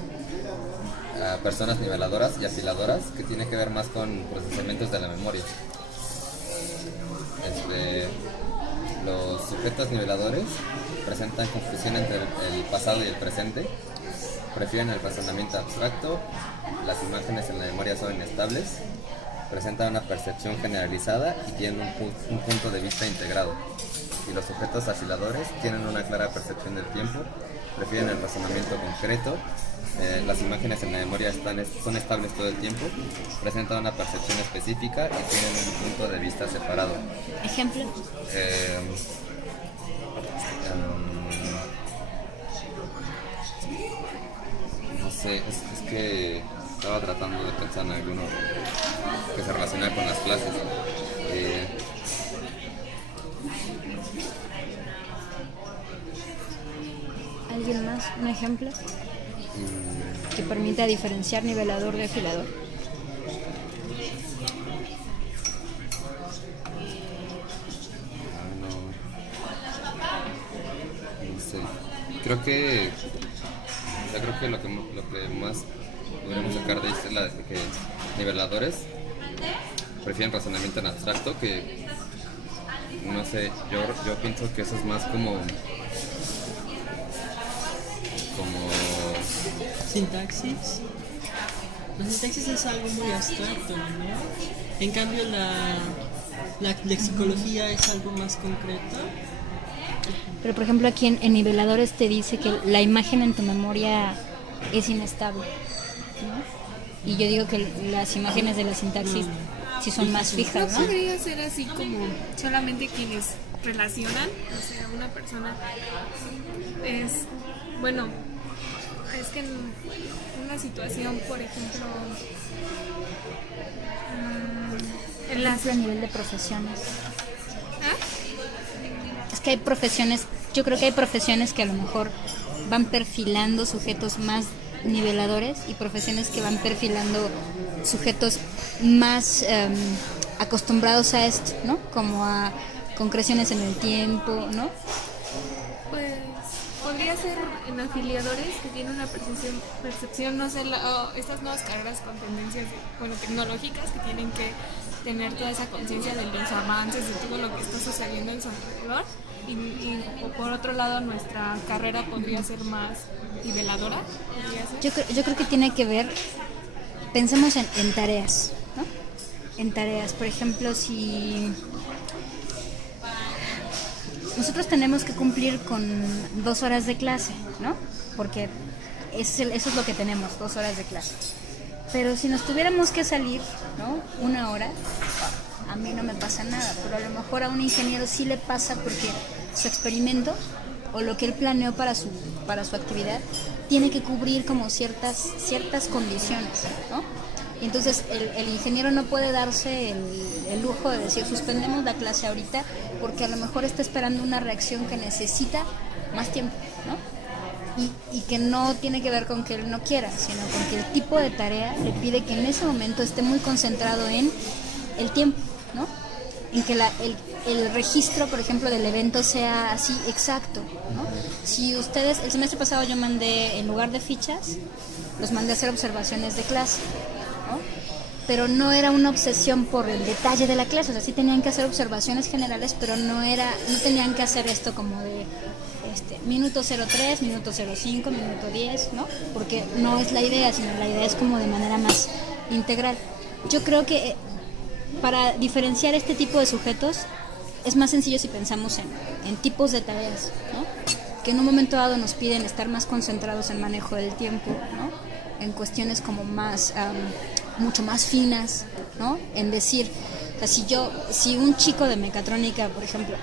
personas niveladoras y afiladoras, que tiene que ver más con procesamientos de la memoria. Los sujetos niveladores presentan confusión entre el pasado y el presente, prefieren el razonamiento abstracto, las imágenes en la memoria son inestables, presentan una percepción generalizada y tienen un punto de vista integrado. Y los sujetos afiladores tienen una clara percepción del tiempo, prefieren el razonamiento concreto, las imágenes en la memoria son estables todo el tiempo, presentan una percepción específica y tienen un punto de vista separado. ¿Ejemplo? No sé, es que estaba tratando de pensar en alguno que se relaciona con las clases. ¿Alguien más? ¿Un ejemplo? Que permita diferenciar nivelador de afilador. No sé. Creo que lo que más podríamos sacar de esto es que niveladores prefieren razonamiento en abstracto, que no sé, yo pienso que eso es más como Sintaxis. La sintaxis es algo muy abstracto, ¿no? En cambio la lexicología es algo más concreto. Pero por ejemplo aquí en niveladores te dice que la imagen en tu memoria es inestable, ¿no? Y yo digo que las imágenes de la sintaxis sí son más fijas, ¿No ¿no? podría ser así como solamente quienes relacionan? O sea, una persona es, bueno, es que en una situación, por ejemplo, en las... A nivel de profesiones. ¿Ah? Es que hay profesiones, yo creo que hay profesiones que a lo mejor van perfilando sujetos más niveladores y profesiones que van perfilando sujetos más acostumbrados a esto, ¿no? Como a concreciones en el tiempo, ¿no? Pues podría ser en afiliadores que tienen una percepción no sé, estas nuevas carreras con tendencias, bueno, tecnológicas que tienen que tener toda esa conciencia de los avances, de todo lo que está sucediendo en su alrededor. Y por otro lado, nuestra carrera podría ser más niveladora. Yo creo que tiene que ver, pensemos en tareas, ¿no? En tareas, por ejemplo, si nosotros tenemos que cumplir con 2 horas de clase, ¿no? Porque eso es lo que tenemos, 2 horas de clase. Pero si nos tuviéramos que salir, ¿no? 1 hora, a mí no me pasa nada, pero a lo mejor a un ingeniero sí le pasa porque su experimento o lo que él planeó para su actividad tiene que cubrir como ciertas condiciones, ¿no? Y entonces el ingeniero no puede darse el lujo de decir suspendemos la clase ahorita porque a lo mejor está esperando una reacción que necesita más tiempo, ¿no? Y que no tiene que ver con que él no quiera, sino con que el tipo de tarea le pide que en ese momento esté muy concentrado en el tiempo, ¿no? En que el registro, por ejemplo, del evento sea así exacto, ¿no? Si ustedes, el semestre pasado yo mandé, en lugar de fichas, los mandé a hacer observaciones de clase, ¿no? Pero no era una obsesión por el detalle de la clase, o sea, sí tenían que hacer observaciones generales, pero no tenían que hacer esto como de minuto 03, minuto 05, minuto 10, ¿no? Porque no es la idea, sino la idea es como de manera más integral. Yo creo que para diferenciar este tipo de sujetos es más sencillo si pensamos en tipos de tareas, ¿no? Que en un momento dado nos piden estar más concentrados en manejo del tiempo, ¿no? En cuestiones como más, mucho más finas, ¿no? En decir, o sea, si un chico de mecatrónica, por ejemplo,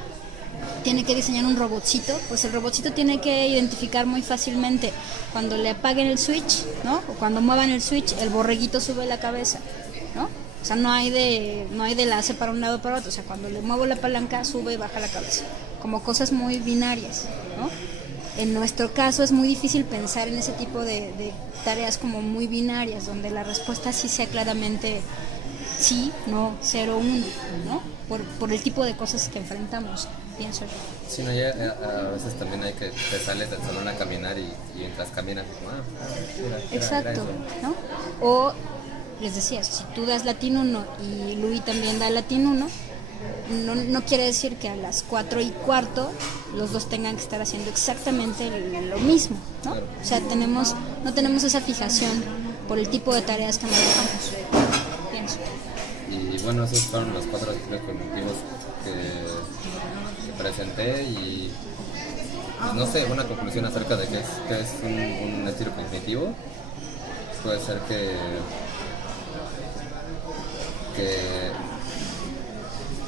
tiene que diseñar un robotcito, pues el robotcito tiene que identificar muy fácilmente cuando le apaguen el switch, ¿no? O cuando muevan el switch, el borreguito sube la cabeza, ¿no? O sea, no hay de enlace para un lado o para otro. O sea, cuando le muevo la palanca, sube y baja la cabeza. Como cosas muy binarias, ¿no? En nuestro caso es muy difícil pensar en ese tipo de tareas como muy binarias, donde la respuesta sí sea claramente sí, no, 0, 1, ¿no? Por el tipo de cosas que enfrentamos, pienso yo. Sí, no, ya a veces también hay que te sales del salón a caminar y mientras caminas, como, mira, exacto, ¿no? O les decía, si tú das latín 1 y Luis también da latín 1, no quiere decir que a las 4:15 los dos tengan que estar haciendo exactamente lo mismo, ¿no? Claro. O sea, no tenemos esa fijación por el tipo de tareas que manejamos, pienso. Y bueno, esos fueron los 4 estilos cognitivos que presenté y pues, no sé, una conclusión acerca de qué es un estilo cognitivo. Puede ser que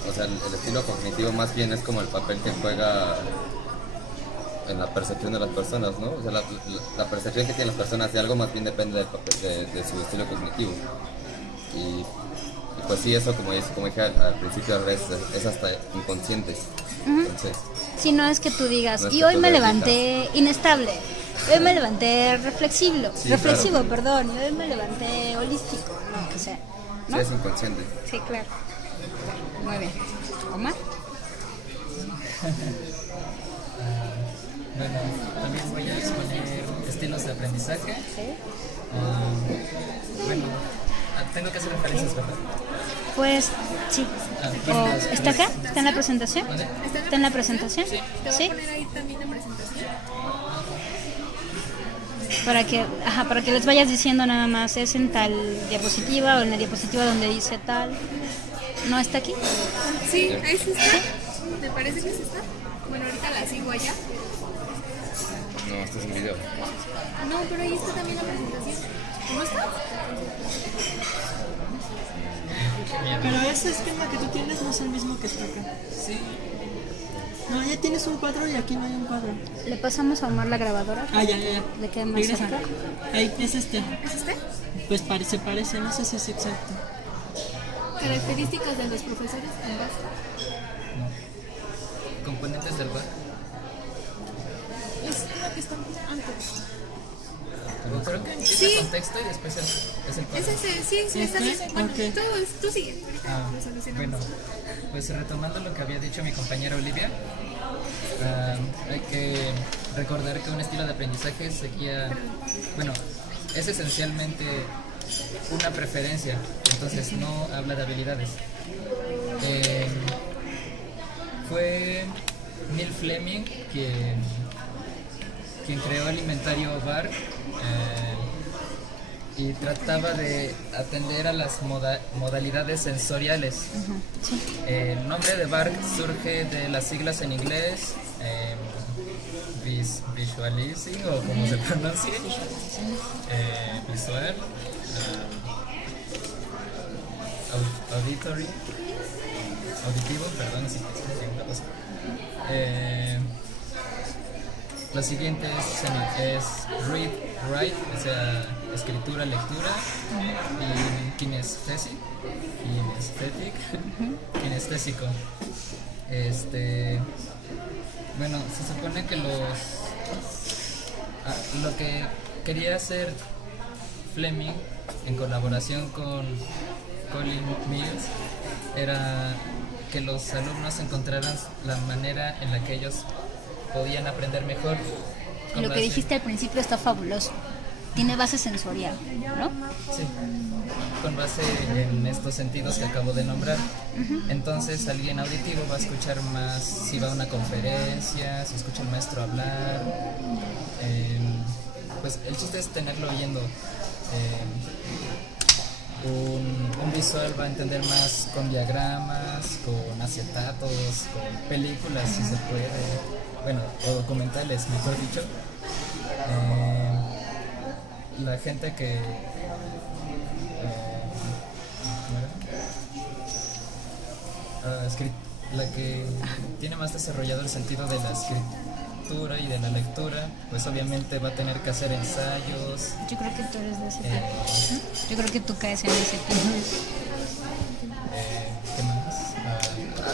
o sea, el estilo cognitivo más bien es como el papel que juega en la percepción de las personas, ¿no? O sea, la percepción que tienen las personas de algo más bien depende del papel, de su estilo cognitivo. Y pues sí, eso como dije al principio es hasta inconsciente. Entonces, si no es que tú digas, no es y que hoy tú me le levanté inestable, hoy me levanté reflexivo, claro. perdón, y hoy me levanté holístico, no, o sea, ¿no? Sí, es inconsciente. Sí, claro. Muy bien. ¿Omar? Bueno, también voy a exponer estilos de aprendizaje. Sí. Bueno, tengo que hacer referencias, ¿verdad? Pues sí. Bueno, ¿Está acá? ¿Está en la presentación? ¿Vale? ¿Está en la presentación? Te voy ¿Sí? a poner ahí también la presentación. Para que les vayas diciendo nada más, es en tal diapositiva o en la diapositiva donde dice tal. ¿No está aquí? Sí, ahí sí está. ¿Te parece que sí está? Bueno, ahorita la sigo allá. No, este es un video. No, pero ahí está también la presentación. ¿Cómo está? Pero ese esquema que tú tienes no es el mismo que está acá. Sí. No, ya tienes un cuadro y aquí no hay un cuadro. Le pasamos a Omar la grabadora. Ya. ¿Le queda más Regresa. cerca? Ahí es este. ¿Es este? Pues parece, no sé si es exacto. Características de los profesores en base. Componentes del web. Es lo que está antes. Pero creo que empieza Sí. con texto y después es el cuadro. Es ese, sí, está bien. Bueno, Ok. tú sigue. Ahorita lo solucionamos. Bueno, pues retomando lo que había dicho mi compañera Olivia, hay que recordar que un estilo de aprendizaje seguía, bueno, es esencialmente una preferencia, entonces no habla de habilidades. Fue Neil Fleming quien creó el inventario BARC y trataba de atender a las modalidades sensoriales. El nombre de BARC surge de las siglas en inglés, visualizing, o como se pronuncia, visual, auditivo, perdón si estoy una cosa. Lo siguiente es read, write, o sea, escritura, lectura, y kinestésico. Bueno, se supone que lo que quería hacer Fleming en colaboración con Colin Mills era que los alumnos encontraran la manera en la que ellos podían aprender mejor. Lo que dijiste al principio está fabuloso. Tiene base sensorial, ¿no? Sí, con base en estos sentidos que acabo de nombrar. Entonces alguien auditivo va a escuchar más si va a una conferencia, si escucha al maestro hablar. Pues el chiste es tenerlo oyendo. Un visual va a entender más con diagramas, con acetatos, con películas, si se puede, bueno, o documentales, mejor dicho. La gente que la que tiene más desarrollado el sentido de la escritura y de la lectura, pues obviamente va a tener que hacer ensayos. Yo creo que tú eres de ese tipo. Yo creo que tú caes en ese tipo. ¿Qué más?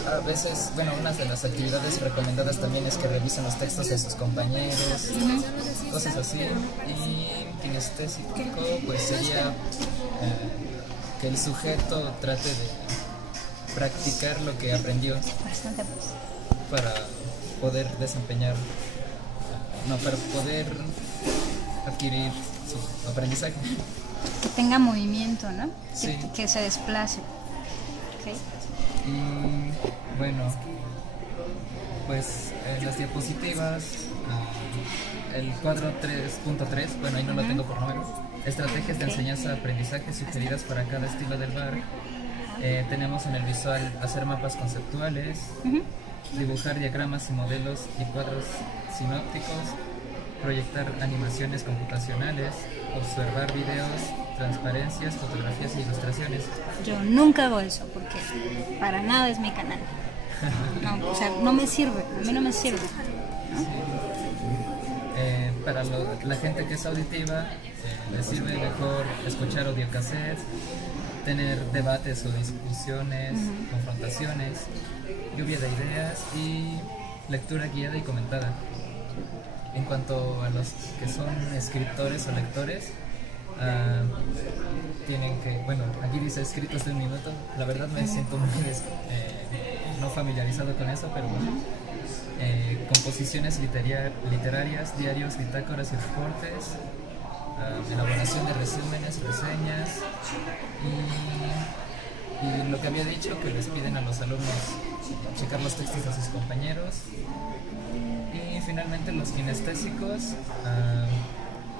A veces, bueno, una de las actividades recomendadas también es que revisen los textos de sus compañeros, cosas así. Y kinestésico, pues sería que el sujeto trate de practicar lo que aprendió para poder desempeñar, para poder adquirir su aprendizaje. Que tenga movimiento, ¿no? Sí. Que se desplace. Okay. Y bueno, pues en las diapositivas, el cuadro 3.3, bueno, ahí no lo tengo por número, estrategias de enseñanza-aprendizaje sugeridas para cada estilo del BARC. Tenemos en el visual hacer mapas conceptuales, dibujar diagramas y modelos y cuadros sinópticos, proyectar animaciones computacionales, observar videos, transparencias, fotografías e ilustraciones. Yo nunca hago eso porque para nada es mi canal. No, o sea, no me sirve, a mí no me sirve, ¿no? Para la gente que es auditiva, les sirve mejor escuchar audiocassettes, tener debates o discusiones, confrontaciones, lluvia de ideas y lectura guiada y comentada. En cuanto a los que son escritores o lectores, tienen que, bueno, aquí dice escritos de un minuto, la verdad me siento muy no familiarizado con eso, pero bueno, composiciones literarias, diarios, bitácoras y reportes, elaboración de resúmenes, reseñas y lo que había dicho, que les piden a los alumnos checar los textos de sus compañeros. Y finalmente los kinestésicos,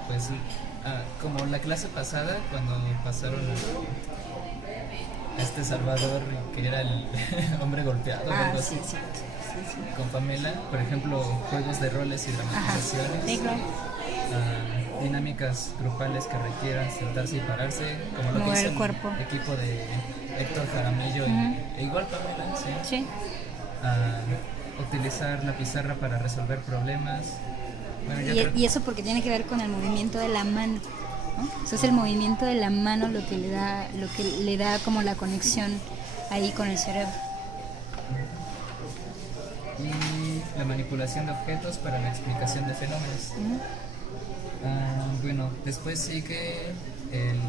pues como la clase pasada, cuando pasaron a este Salvador, que era el hombre golpeado, algo así, Sí. con Pamela, por ejemplo, juegos de roles y dramatizaciones, dinámicas grupales que requieran sentarse y pararse, como lo mover que hizo el cuerpo. el equipo de Héctor Jaramillo e igual Pamela, Sí. Utilizar la pizarra para resolver problemas. Bueno, Y eso porque tiene que ver con el movimiento de la mano, ¿no? Eso es el movimiento de la mano lo que le da como la conexión ahí con el cerebro. Y la manipulación de objetos para la explicación de fenómenos. Bueno, después sigue el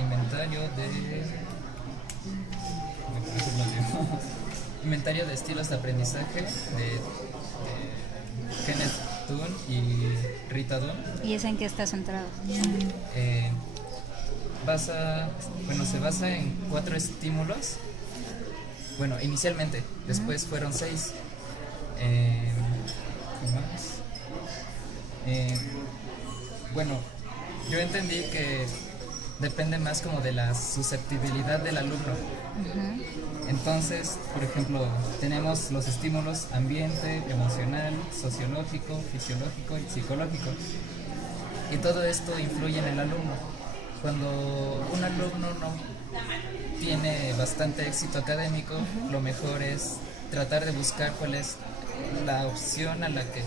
inventario inventario de estilos de aprendizaje de Kenneth Thun y Rita Dunn. ¿Y es en qué está centrado? Eh, se basa en 4 estímulos. Bueno, inicialmente, después fueron 6. ¿Qué más? Bueno, yo entendí que depende más como de la susceptibilidad del alumno. Entonces, por ejemplo, tenemos los estímulos ambiente, emocional, sociológico, fisiológico y psicológico. Y todo esto influye en el alumno. Cuando un alumno no tiene bastante éxito académico, lo mejor es tratar de buscar cuál es la opción a la que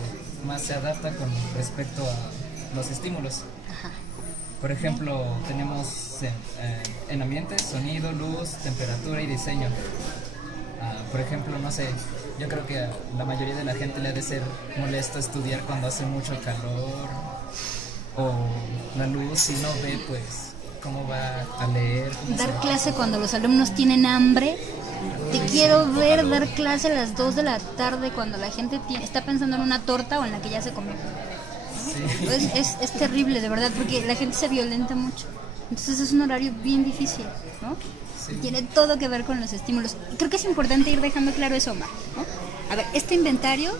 más se adapta con respecto a los estímulos. Por ejemplo, tenemos en ambiente, sonido, luz, temperatura y diseño. Por ejemplo, no sé, yo creo que a la mayoría de la gente le ha de ser molesto estudiar cuando hace mucho calor o la luz, si no ve, pues, cómo va a leer. Dar clase cuando los alumnos tienen hambre. Te quiero ver dar clase a las 2 de la tarde cuando la gente está pensando en una torta o en la que ya se comió. Sí. Es terrible, de verdad, porque la gente se violenta mucho. Entonces es un horario bien difícil, ¿no? Sí. Tiene todo que ver con los estímulos. Y creo que es importante ir dejando claro eso, Omar, ¿no? A ver, este inventario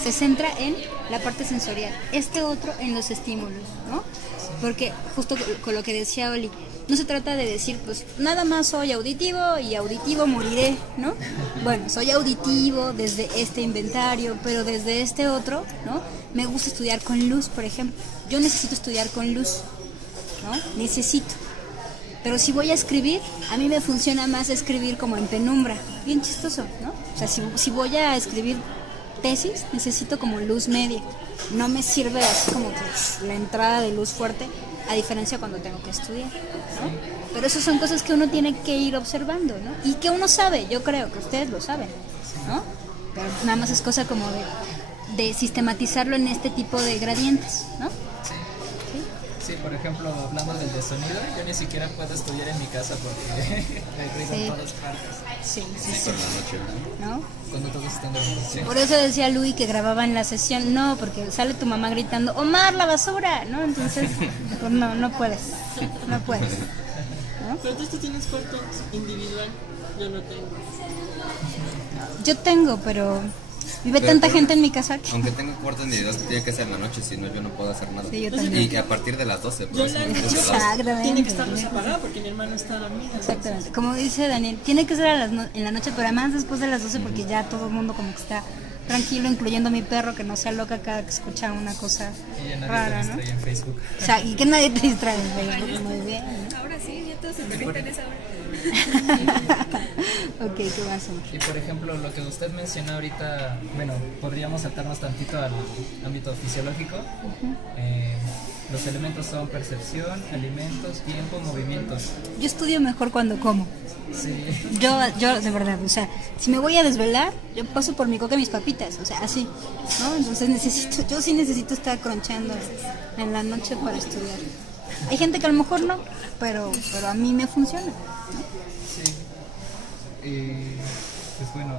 se centra en la parte sensorial, este otro en los estímulos, ¿no? Porque justo con lo que decía Oli, no se trata de decir, pues nada más soy auditivo y auditivo moriré, ¿no? Bueno, soy auditivo desde este inventario, pero desde este otro, ¿no? Me gusta estudiar con luz, por ejemplo. Yo necesito estudiar con luz, ¿no? Necesito. Pero si voy a escribir, a mí me funciona más escribir como en penumbra. Bien chistoso, ¿no? O sea, si voy a escribir tesis, necesito como luz media. No me sirve así como que la entrada de luz fuerte, a diferencia cuando tengo que estudiar, ¿no? Pero esas son cosas que uno tiene que ir observando, ¿no? Y que uno sabe, yo creo que ustedes lo saben, ¿no? Pero nada más es cosa como de sistematizarlo en este tipo de gradientes, ¿no? Sí, por ejemplo, hablando del de sonido, yo ni siquiera puedo estudiar en mi casa porque me ruido en todas partes. Sí. Por la noche, ¿No? Cuando todos están dormidos. Sí. Por eso decía Luis que grababa en la sesión, no, porque sale tu mamá gritando, Omar, la basura, ¿no? Entonces, pues no puedes, ¿no? Pero tú tienes cuarto individual, yo no tengo. Yo tengo, pero vive tanta gente en mi casa que... Aunque tenga cuarto individual, tiene que ser en la noche, si no yo no puedo hacer nada. Sí, yo también. Y a partir de las 12, Yo pues, en la noche Exactamente. tiene que estar luz apagada porque mi hermano está dormido. Exactamente, como dice Daniel, tiene que ser en la noche, pero además después de las 12 porque ya todo el mundo como que está tranquilo, incluyendo mi perro, que no sea loca cada que escucha una cosa Y ya nadie rara, te ¿no? distrae en Facebook. O sea, y que nadie te distrae en Facebook, muy bien, ¿no? Ahora sí, ya todos se conectan a esa hora. Ok, ¿qué más? Y por ejemplo, lo que usted mencionó ahorita, bueno, podríamos saltarnos tantito al ámbito fisiológico. Los elementos son percepción, alimentos, tiempo, movimientos. Yo estudio mejor cuando como. Sí. Yo de verdad, o sea, si me voy a desvelar, yo paso por mi coca y mis papitas, o sea, así, ¿no? Entonces yo sí necesito estar cronchando en la noche para estudiar. Hay gente que a lo mejor no, pero a mí me funciona, ¿no? Sí. Pues bueno,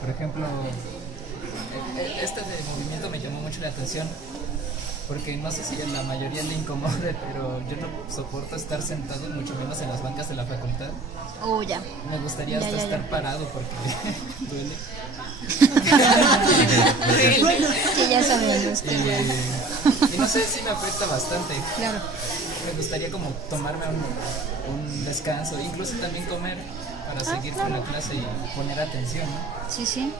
por ejemplo, este de movimiento me llamó mucho la atención. Porque no sé si a la mayoría le incomode, pero yo no soporto estar sentado, mucho menos en las bancas de la facultad. Oh, ya. Me gustaría hasta estar parado porque duele. Que ya sabemos que Y no sé si me afecta bastante. claro. Me gustaría como tomarme un descanso, incluso también comer para seguir con la clase y poner atención, ¿no? Sí.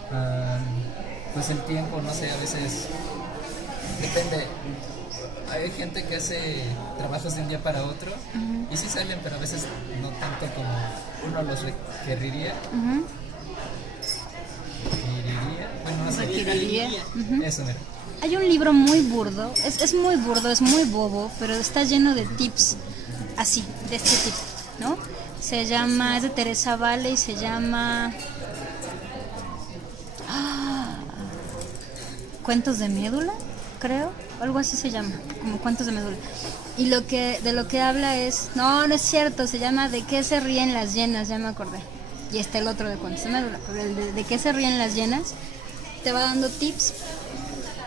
Pues el tiempo, no sé, a veces depende. Hay gente que hace trabajos de un día para otro y sí salen, pero a veces no tanto como uno los requeriría. Bueno, no sé. Requeriría. Eso, mira. Hay un libro muy burdo, es muy burdo, es muy bobo, pero está lleno de tips así, de este tipo, ¿no? Es de Teresa Vale y se llama Cuentos de médula, creo, algo así se llama, como Cuentos de médula. Y de lo que habla es, no es cierto, se llama ¿De qué se ríen las llenas? Ya me acordé. Y está el otro de Cuentos de médula, pero el de qué se ríen las llenas te va dando tips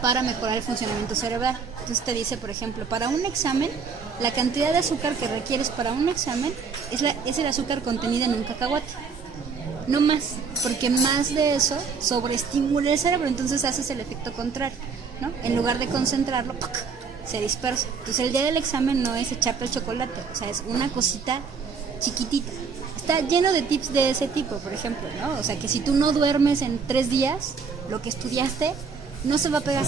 para mejorar el funcionamiento cerebral. Entonces te dice, por ejemplo, para un examen, la cantidad de azúcar que requieres para un examen es el azúcar contenido en un cacahuate. No más, porque más de eso sobreestimula el cerebro, entonces haces el efecto contrario, ¿no? En lugar de concentrarlo, ¡puc!, se dispersa. Entonces el día del examen no es echarte el chocolate, o sea, es una cosita chiquitita. Está lleno de tips de ese tipo, por ejemplo, ¿no? O sea, que si tú no duermes en 3 días, lo que estudiaste no se va a pegar.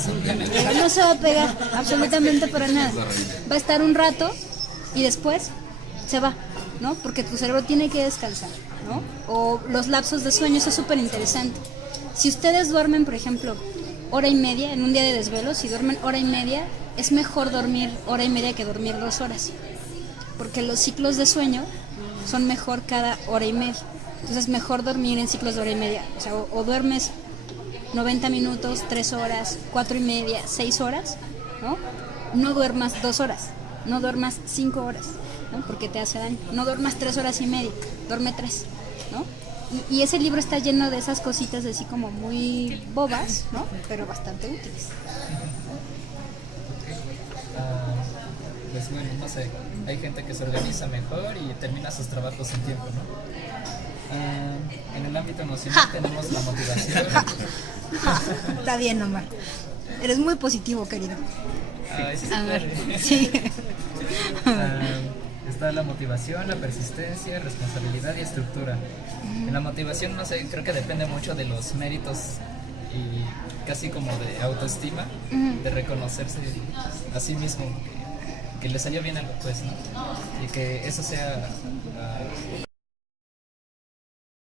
No se va a pegar absolutamente para nada. Va a estar un rato y después se va, ¿no? Porque tu cerebro tiene que descansar, ¿no? O los lapsos de sueño, eso es súper interesante. Si ustedes duermen, por ejemplo, hora y media en un día de desvelo, si duermen hora y media, es mejor dormir hora y media que dormir 2 horas. Porque los ciclos de sueño son mejor cada hora y media. Entonces es mejor dormir en ciclos de hora y media. O sea, o duermes 90 minutos, 3 horas, 4 y media, 6 horas, ¿no? No duermas 2 horas, no duermas 5 horas, ¿no? Porque te hace daño. No duermas 3 horas y media, duerme 3, ¿no? Y ese libro está lleno de esas cositas así como muy bobas, ¿no? Pero bastante útiles. Pues bueno, no sé, hay gente que se organiza mejor y termina sus trabajos en tiempo, ¿no? En el ámbito emocional tenemos la motivación. Está bien, Omar. Eres muy positivo, querido. A ver, sí. Está la motivación, la persistencia, responsabilidad y estructura. En la motivación, no sé, creo que depende mucho de los méritos y casi como de autoestima, de reconocerse a sí mismo, que le salió bien algo, pues, ¿no? Y que eso sea